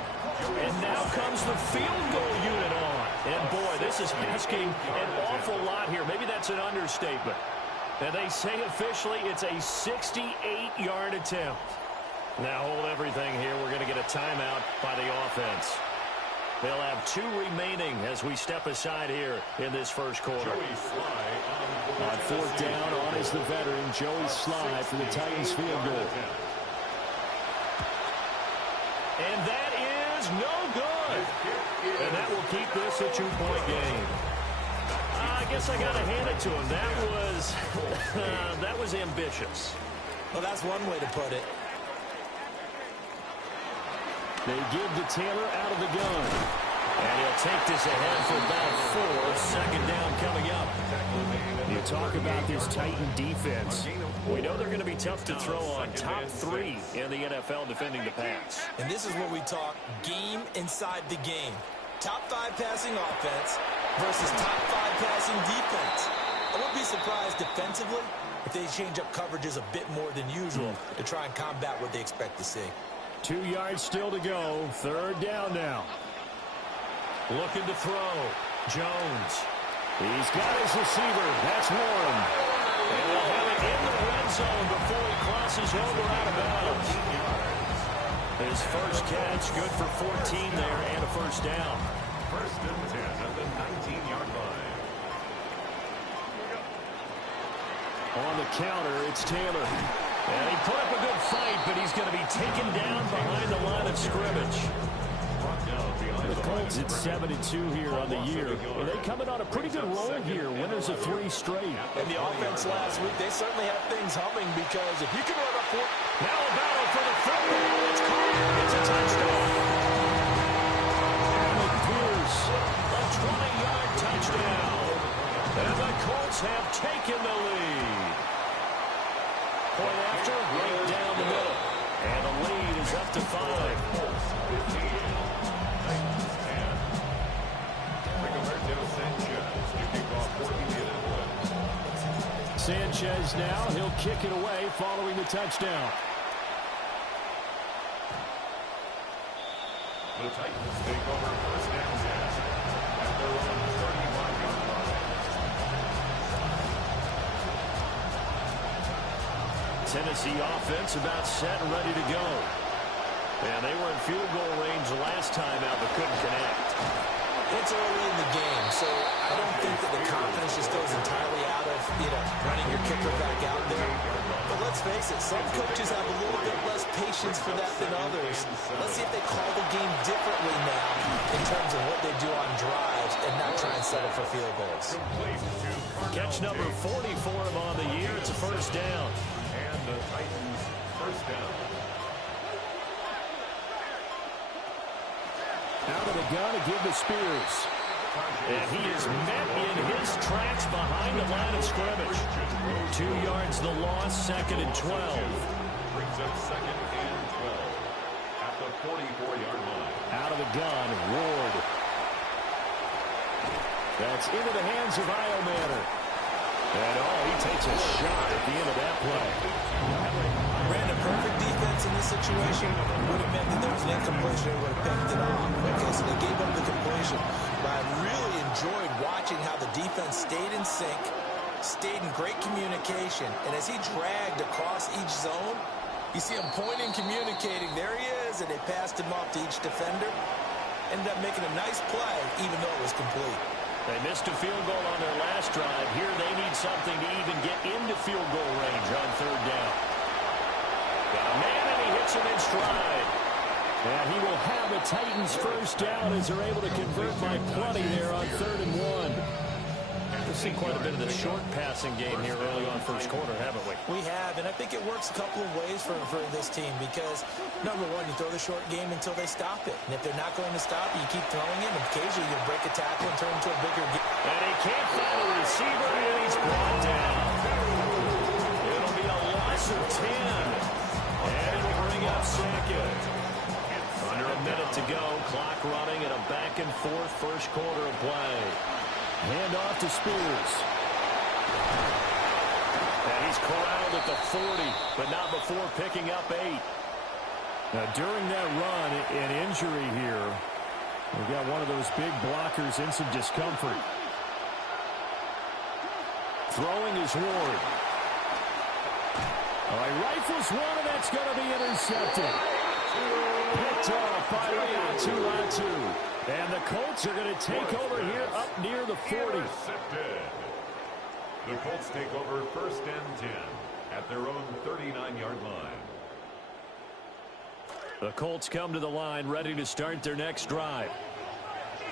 And now comes the field goal unit on. And, boy, this is asking an awful lot here. Maybe that's an understatement. And they say officially it's a 68-yard attempt. Now hold everything here. We're going to get a timeout by the offense. They'll have 2 remaining as we step aside here in this first quarter. On 4th down, on is the veteran, Joey Sly, for the Titans field goal. And that is no good. And that will keep this a 2-point game. I guess I got to hand it to him. That was ambitious. Well, that's one way to put it. They give to Taylor out of the gun. And he'll take this ahead for about 4. Second down coming up. You talk about this Titan defense. We know they're going to be tough to throw on. Top 3 in the NFL defending the pass. And this is where we talk game inside the game. Top 5 passing offense versus top 5 passing defense. I wouldn't be surprised defensively if they change up coverages a bit more than usual to try and combat what they expect to see. 2 yards still to go. Third down now. Looking to throw. Jones. He's got his receiver. That's Warren. And he'll have it in the red zone before he crosses over out of bounds. His first catch, good for 14 there and a first down. First and 10 at the 19-yard line. On the counter, it's Taylor. And he put up a good fight, but he's going to be taken down behind the line of scrimmage. The Colts at 7-2 here on the year. And they coming on a pretty good roll here. Winners of 3 straight. And the offense last week, they certainly have things humming because if you can run up for... Now a battle for the football. It's caught. It's a touchdown. Alec Pierce. A 20-yard touchdown. And the Colts have taken the lead. Point after, right down the middle. And the lead is up to 5. Sanchez now, he'll kick it away following the touchdown. The Titans take over first and 10 at their own 31-yard line. Tennessee offense about set and ready to go. And they were in field goal range last time out, but couldn't connect. It's early in the game, so I don't think that the confidence just goes entirely out of, running your kicker back out there. But let's face it, some coaches have a little bit less patience for that than others. Let's see if they call the game differently now in terms of what they do on drives and not try and settle for field goals. Catch number 44 on the year. It's a first down. And the Titans first down. Out of the gun to give to Spears. And he is met in his tracks behind the line of scrimmage. 2 yards the loss, second and 12. Brings up second and 12 at the 44-yard line. Out of the gun, Ward. That's into the hands of Iomanner. And he takes a shot at the end of that play. Ran a perfect defense in this situation. Would have meant that there was an incompletion. They would have picked it off. Okay, so they gave up the completion. But I really enjoyed watching how the defense stayed in sync, stayed in great communication. And as he dragged across each zone, you see him pointing, communicating. There he is, and they passed him off to each defender. Ended up making a nice play, even though it was complete. They missed a field goal on their last drive. Here they need something to even get into field goal range on third down. Got a man, and he hits him in stride. And he will have the Titans first down as they're able to convert by plenty there on 3rd and 1. We've seen quite a bit of the short passing game here early on first quarter, haven't we? We have, and I think it works a couple of ways for this team because, number one, you throw the short game until they stop it. And if they're not going to stop it, you keep throwing it, and occasionally you break a tackle and turn into a bigger game. And he can't find a receiver, and he's brought down. It'll be a loss of 10. And it'll bring up second. Under a minute to go, clock running and a back-and-forth first quarter of play. Hand off to Spears. And he's corralled at the 40, but not before picking up 8. Now, during that run, an injury here. We've got one of those big blockers in some discomfort. Throwing is Ward. All right, rifles one, and that's going to be intercepted. Picked off by Latu. And the Colts are going to take over here up near the 40. Intercepted. The Colts take over first and 10 at their own 39-yard line. The Colts come to the line ready to start their next drive.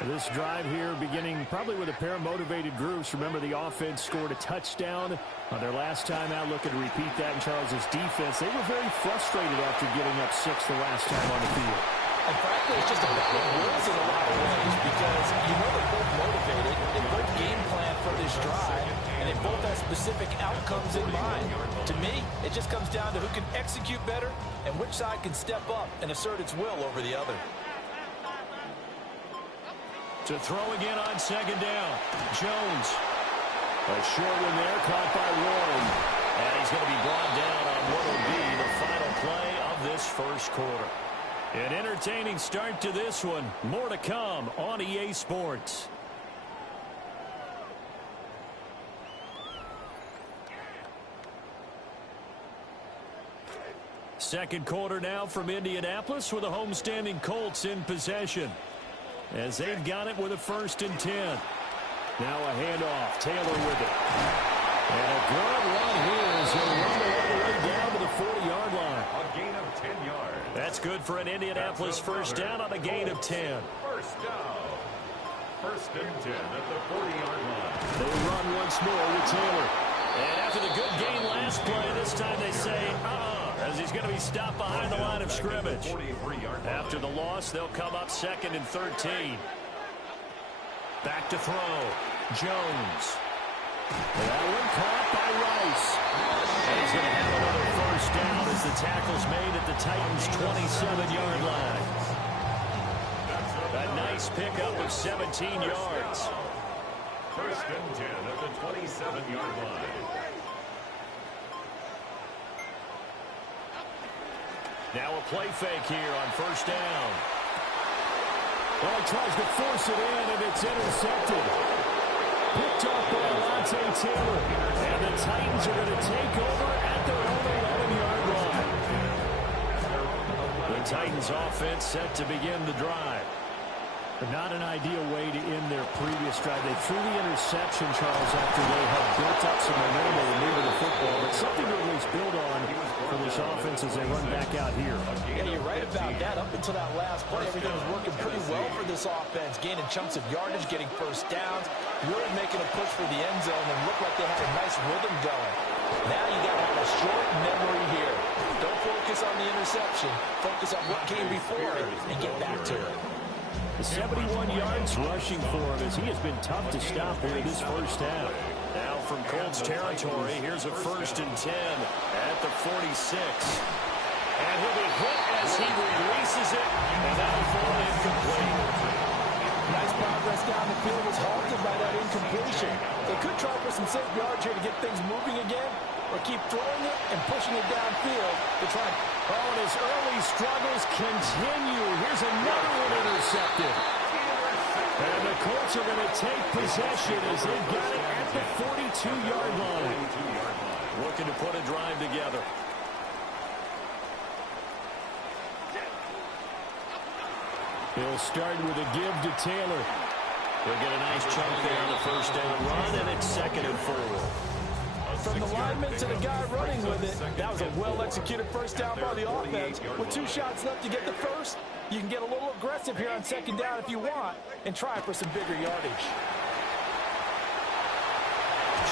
This drive here beginning probably with a pair of motivated groups. Remember, the offense scored a touchdown on their last time out. Looking to repeat that in Charles's defense. They were very frustrated after giving up 6 the last time on the field. And frankly, it's just a battle of wills in a lot of ways because you know they're both motivated, they both game plan for this drive, and they both have specific outcomes in mind. To me, it just comes down to who can execute better and which side can step up and assert its will over the other. To throw again on second down. Jones. A short one there, caught by Warren. And he's going to be brought down on what will be the final play of this first quarter. An entertaining start to this one. More to come on EA Sports. Second quarter now from Indianapolis with the homestanding Colts in possession, as they've got it with a 1st and 10. Now a handoff. Taylor with it. And a good run here as they run all the way down to the 40-yard line. A gain of 10 yards. That's good for an Indianapolis first down on a gain of 10. First down. 1st and 10 at the 40-yard line. They run once more with Taylor. And after the good game last play, this time they say, as he's going to be stopped behind the line of scrimmage. After the loss, they'll come up 2nd and 13. Back to throw. Jones. That one caught by Rice. And he's going to have another first down as the tackle's made at the Titans' 27-yard line. A nice pickup of 17 yards. 1st and 10 at the 27-yard line. Now a play fake here on first down. Well, he tries to force it in, and it's intercepted. Picked off by Alontae Taylor. And the Titans are going to take over at their own 11-yard line. The Titans offense set to begin the drive. But not an ideal way to end their previous drive. They threw the interception, Charles, after they had built up some momentum and moving the football. But something to at least build on for this offense as they run back out here. Yeah, you're right about that. Up until that last play, everything was working pretty well for this offense. Gaining chunks of yardage, getting first downs, really making a push for the end zone, and looked like they had a nice rhythm going. Now you got to have a short memory here. Don't focus on the interception. Focus on what came before it and get back to it. 71 yards rushing for him as he has been tough to stop here this first half. Now from Colts territory, here's a 1st and 10 at the 46. And he'll be hit as he releases it, and that'll fall incomplete. Nice progress down the field was halted by that incompletion. They could try for some safe yards here to get things moving again, or keep throwing it and pushing it downfield to try. Oh, and his early struggles continue. Here's another one intercepted. And the Colts are going to take possession as they've got it at the 42-yard line. Looking to put a drive together. He'll start with a give to Taylor. He'll get a nice chunk there on the first down run, and it's 2nd and 4. From the lineman to the guy running with it, that was a well-executed first down by the offense. With 2 shots left to get the first, you can get a little aggressive here on 2nd down if you want and try for some bigger yardage.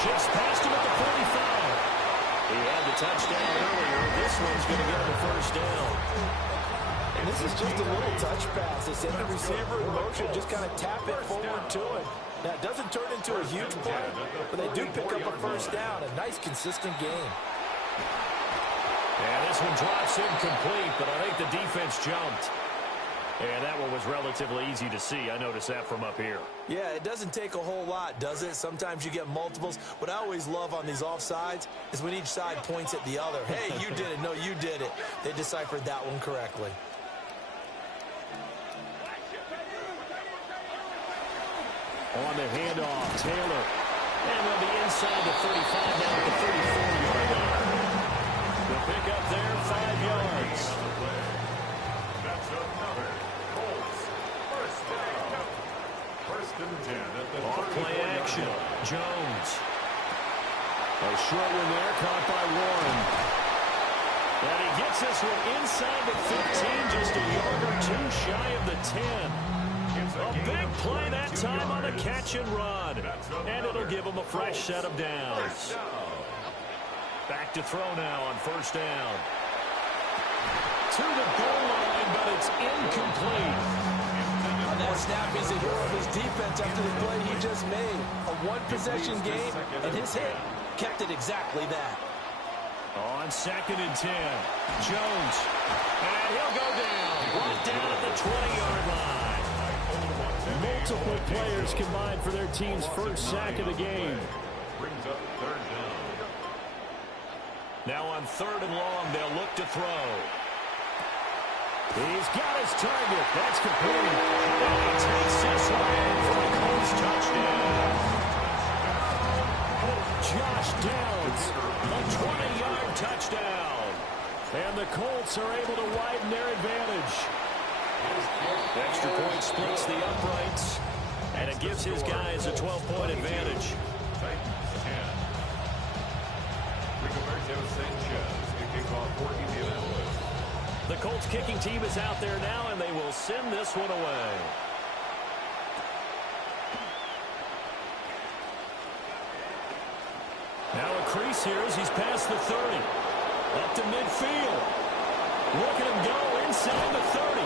Shifts past him at the 45. He had the touchdown earlier. This one's going to get the first down. And this is just a little touch pass. They send the receiver in motion, just kind of tap it forward to him. Now, it doesn't turn into a huge play, but they do pick up a first down. A nice, consistent game. And this one drops incomplete, but I think the defense jumped. And that one was relatively easy to see. I noticed that from up here. Yeah, it doesn't take a whole lot, does it? Sometimes you get multiples. What I always love on these offsides is when each side points at the other. Hey, you did it. No, you did it. They deciphered that one correctly. On the handoff, Taylor. And on the inside the 35, down at the 34-yard line. The pickup there, 5 yards. That's another Colts first down. 1st and 10 at the Off play 34-yard action. line. Jones. A short one there, caught by Warren. And he gets this one inside the 15, just a yard or 2 shy of the 10. A big play that time on a catch and run. And it'll give him a fresh set of downs. Back to throw now on first down. To the goal line but it's incomplete. On that snap, he's a hero of his defense after the play he just made. A one-possession game, and his hit kept it exactly that. On 2nd and 10, Jones. And he'll go down. Brought down at the 20-yard line. Multiple players combined for their team's first sack of the game. Brings up 3rd down. Now on 3rd and long, they'll look to throw. He's got his target. That's complete. And he takes this one for a Colts touchdown. Josh Downs, a 20-yard touchdown. And the Colts are able to widen their advantage. Extra point splits the uprights, and it gives his guys a 12-point advantage. Titans 10. Rigoberto Sanchez to kick off for Indianapolis. The Colts kicking team is out there now, and they will send this one away. Now a crease here as he's past the 30. Up to midfield. Look at him go inside the 30.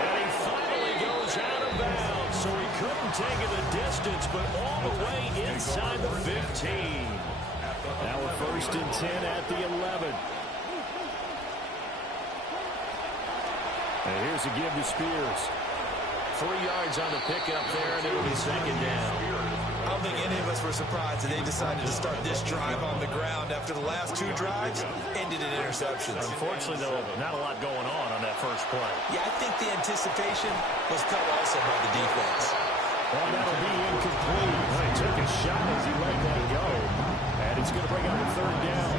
And he finally goes out of bounds, so he couldn't take it the distance, but all the way inside the 15. Now a 1st and 10 at the 11. And here's a give to Spears. 3 yards on the pickup there, and it will be 2nd down. I don't think any of us were surprised that they decided to start this drive on the ground after the last 2 drives ended in interceptions. Unfortunately, though, not a lot going on that first play. Yeah, I think the anticipation was cut also by the defense. Well, that'll be incomplete. Well, he took a shot as he let that go. And it's going to bring up a 3rd down.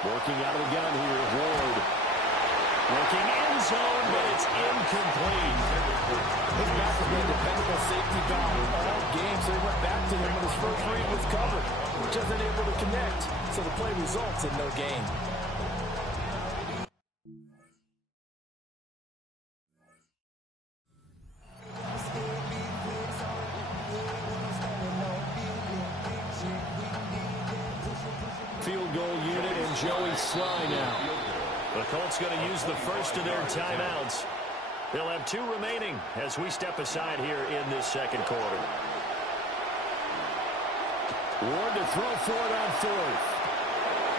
Working out of the gun here, Ward. Looking end zone, but it's incomplete. His back has been a dependable safety valve all game, so he went back to him when his first read was covered. Just unable to connect, so the play results in no gain. Field goal unit and Joey Sly now. The Colts going to use the first of their timeouts. They'll have 2 remaining as we step aside here in this 2nd quarter. Ward to throw for it on 4th.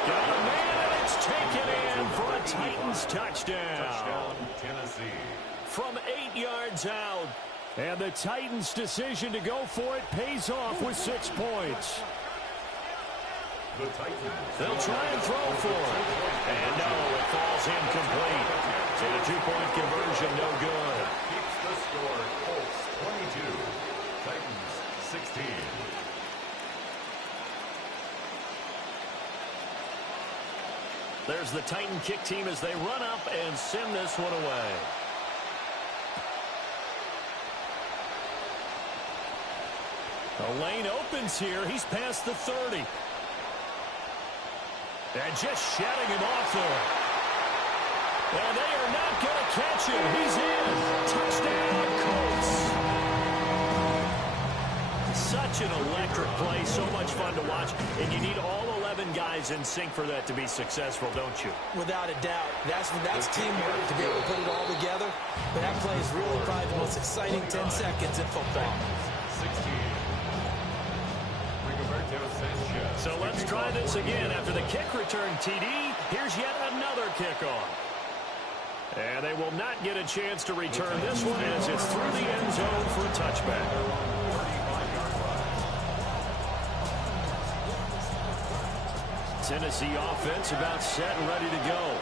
Got a man, and it's taken in for a Titans touchdown. Touchdown, Tennessee. From 8 yards out. And the Titans' decision to go for it pays off with 6 points. The Titans. They'll try and throw for it. And no, it falls incomplete. So the 2-point conversion, no good. Keeps the score. Colts 22. Titans 16. There's the Titan kick team as they run up and send this one away. The lane opens here. He's past the 30. And just shutting him off there. And they are not going to catch him. He's in. Touchdown, Colts. Such an electric play. So much fun to watch. And you need all 11 guys in sync for that to be successful, don't you? Without a doubt. That's teamwork to be able to put it all together. But that play is really probably the most exciting 10 seconds in football. 16. Rigoberto Sanchez. So let's try this again. After the kick return TD, here's yet another kickoff. And they will not get a chance to return this one as it's through the end zone for a touchback. Tennessee offense about set and ready to go.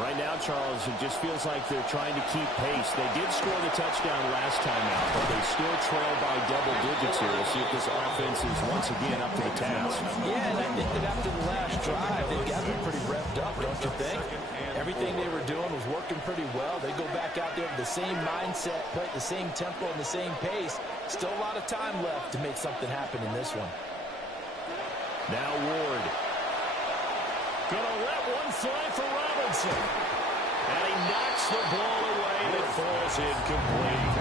Right now, Charles, it just feels like they're trying to keep pace. They did score the touchdown last time out, but they still trail by double digits here. We'll see if this offense is once again up to the task. Yeah, and I think that after the last drive, they've got to be pretty revved up, don't you think? Everything they were doing was working pretty well. They go back out there with the same mindset, play at the same tempo and the same pace. Still a lot of time left to make something happen in this one. Now Ward. Gonna let one fly for Robinson. And he knocks the ball away and it falls incomplete.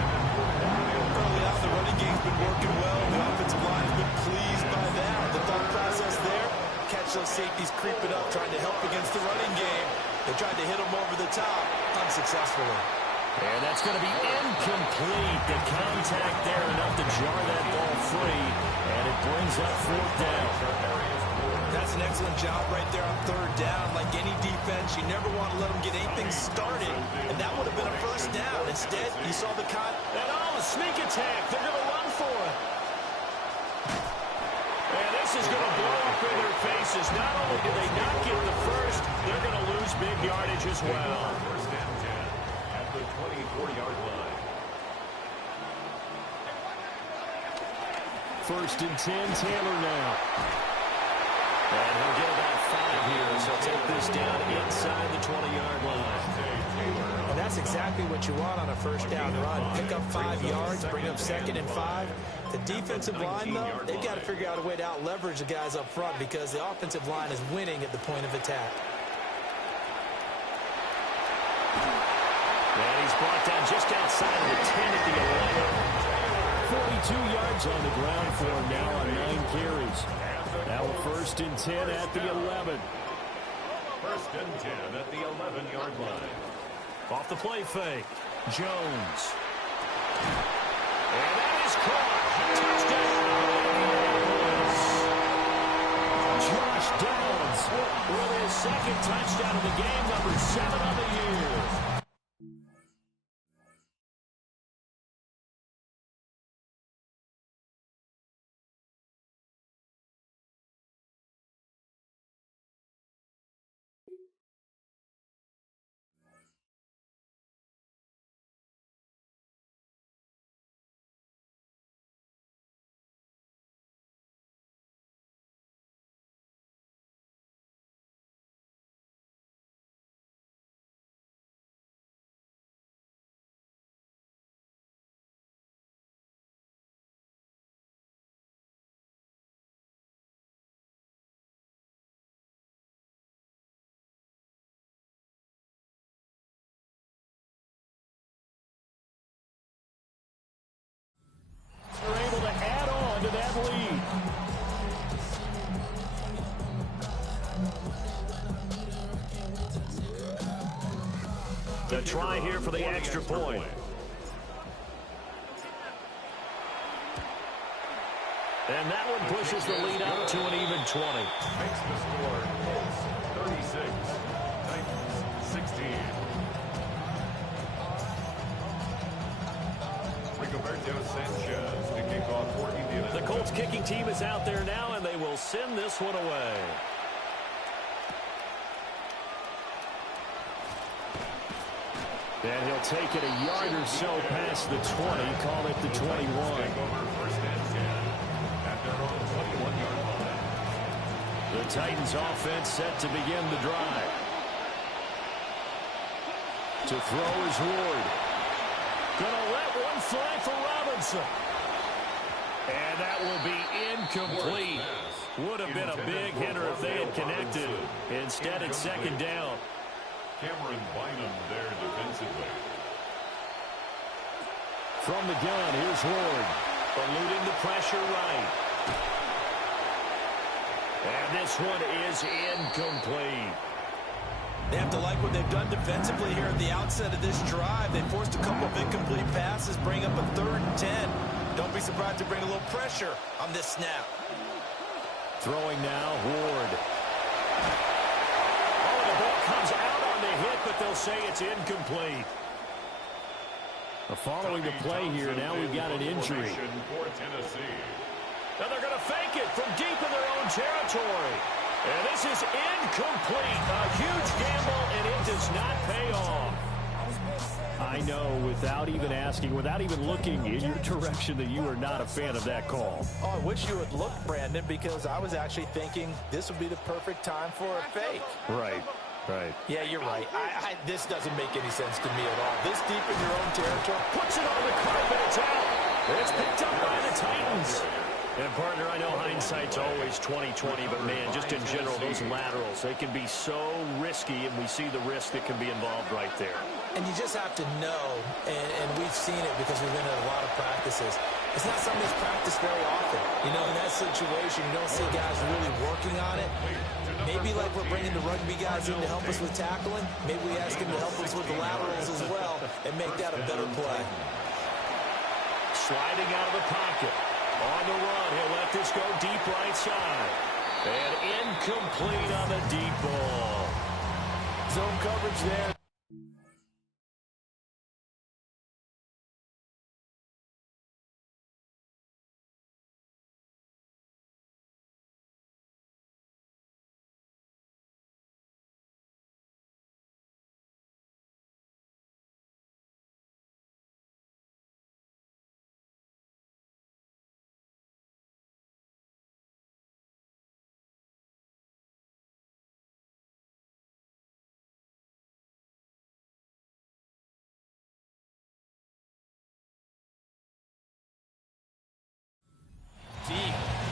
Early on, the running game's been working well. The offensive line has been pleased by that. The thought process there, catch those safeties creeping up, trying to help against the running game. They tried to hit him over the top, unsuccessfully. And that's going to be incomplete. The contact there enough to jar that ball free, and it brings up fourth down. That's an excellent job right there on third down. Like any defense, you never want to let them get anything started, and that would have been a first down. Instead, you saw the and the sneak attack. They're going to run for it. And this is going to blow up in their faces. Not only do they not get the first, they're going to lose big yardage as well. First and 10 at the 24-yard line. First and 10, Taylor now. And he'll get about 5 here, so take this down inside the 20-yard line. And that's exactly what you want on a first down run. Pick up 5 yards, bring up 2nd and 5. The defensive line, though, they've got to figure out a way to out-leverage the guys up front because the offensive line is winning at the point of attack. And he's brought down just outside of the 10 at the 11. 42 yards on the ground for him now on 9 carries. Now a first and 10 at the 11. First and 10 at the 11-yard line. Off the play fake. Jones. And that is caught. Touchdown. Josh Downs with his second touchdown of the game, number 7 on the year. They're able to add on to that lead. The try here for the extra point. And that one pushes the lead up to an even 20. Makes the score Colts 36, Titans 16. Rigoberto Sanchez to kick off for Indiana. The Colts kicking team is out there now, and they will send this one away. And he'll take it a yard or so past the 20, call it the 21. Take over first and 10 at their own 21-yard line. The Titans offense set to begin the drive. To throw is Ward. Gonna let one fly for Robinson. And that will be incomplete. Would have been a big hitter if they had connected. Instead, it's second down. Cameron Bynum there defensively. From the gun, here's Ward. Eluding the pressure right. And this one is incomplete. They have to like what they've done defensively here at the outset of this drive. They forced a couple of incomplete passes, bring up a 3rd and 10. Don't be surprised to bring a little pressure on this snap. Throwing now, Ward. Oh, the ball comes out on the hit, but they'll say it's incomplete. Following the play here, now we've got an injury. For Tennessee. Now they're going to fake it from deep in their own territory. And this is incomplete. A huge gamble, and it does not pay off. I know, without even asking, without even looking in your direction, that you are not a fan of that call. Oh, I wish you would look, Brandon, because I was actually thinking this would be the perfect time for a fake. Right. Yeah, you're right. This doesn't make any sense to me at all. This deep in your own territory. Puts it on the carpet. It's out. It's picked up by the Titans. And, partner, I know hindsight's always 20/20, but, man, just in general, those laterals, they can be so risky, and we see the risk that can be involved right there. And you just have to know, and we've seen it because we've been at a lot of practices. It's not something that's practiced very often. You know, in that situation, you don't see guys really working on it. Maybe like we're bringing the rugby guys in to help us with tackling. Maybe we ask them to help us with the laterals as well and make that a better play. Sliding out of the pocket. On the run, he'll let this go deep right side. And incomplete on the deep ball. Zone coverage there.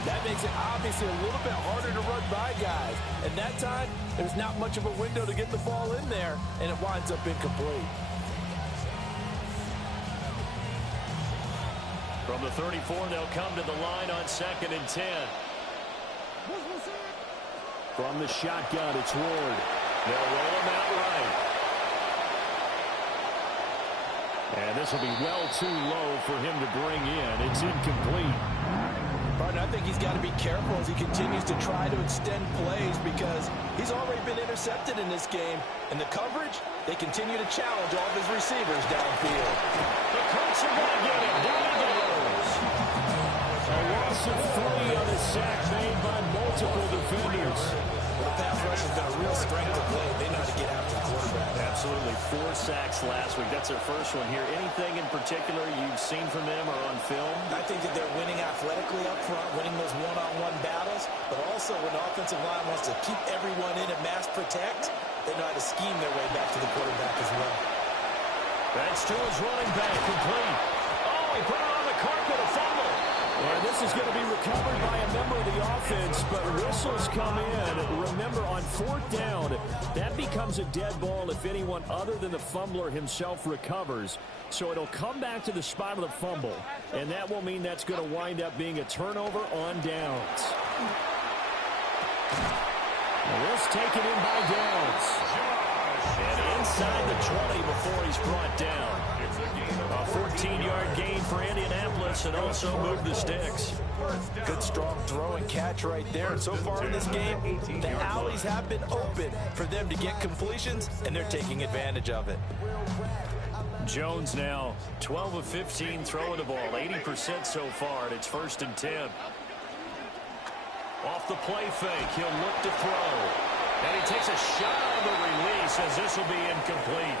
That makes it obviously a little bit harder to run by guys. And that time, there's not much of a window to get the ball in there, and it winds up incomplete. From the 34, they'll come to the line on 2nd and 10. From the shotgun, it's Ward. They'll roll him out right. And this will be well too low for him to bring in. It's incomplete. Partner, I think he's got to be careful as he continues to try to extend plays because he's already been intercepted in this game. And the coverage, they continue to challenge all of his receivers downfield. The Colts are going to get him. Down he goes. A loss of 3 on a sack made by multiple defenders. Well, the pass rush has been a real strength of late. They know how to get after the quarterback. Absolutely. 4 sacks last week. That's their first one here. Anything in particular you've seen from them or on film? I think that they're winning athletically up front, winning those one-on-one battles, but also when the offensive line wants to keep everyone in and mass protect, they know how to scheme their way back to the quarterback as well. That's to his running back, complete. Oh, he put it on the carpet, a fumble. And this is going to be recovered by a member of the offense, but whistles come in. Remember, on 4th down, that becomes a dead ball if anyone other than the fumbler himself recovers. So it'll come back to the spot of the fumble, and that will mean that's going to wind up being a turnover on downs. This taken in by Downs. And inside the 20 before he's brought down. A 14-yard gain for Indianapolis and also moved the sticks. Good strong throw and catch right there. And so far in this game, the alleys have been open for them to get completions, and they're taking advantage of it. Jones now 12 of 15 throwing the ball, 80% so far, and it's 1st and 10. Off the play fake, he'll look to throw. And he takes a shot on the release as this will be incomplete.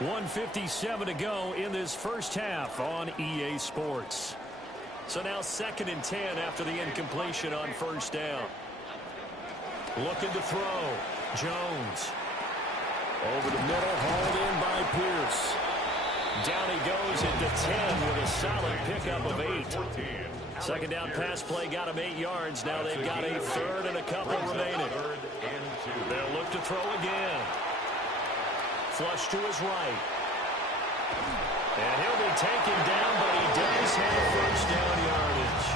1:57 to go in this first half on EA Sports. So now 2nd and 10 after the incompletion on 1st down. Looking to throw. Jones. Over the middle, hauled in by Pierce. Down he goes into 10 with a solid pickup of 8. 2nd down pass play got him 8 yards. Now they've got a 3rd and a couple remaining. They'll look to throw again. Flush to his right. And he'll be taken down, but he does have 1st down yardage.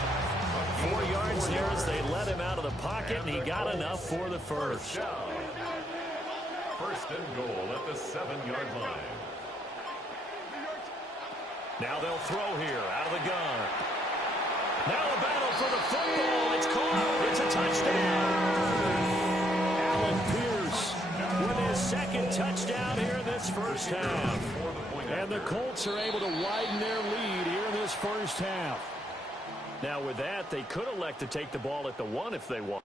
4 yards there as they let him out of the pocket, and he got enough for the first. 1st and goal at the 7-yard line. Now they'll throw here out of the gun. Now a battle for the football. It's caught. It's a touchdown. Allen Pierce with his 2nd touchdown here in this first half. And the Colts are able to widen their lead here in this first half. Now with that, they could elect to take the ball at the 1 if they want.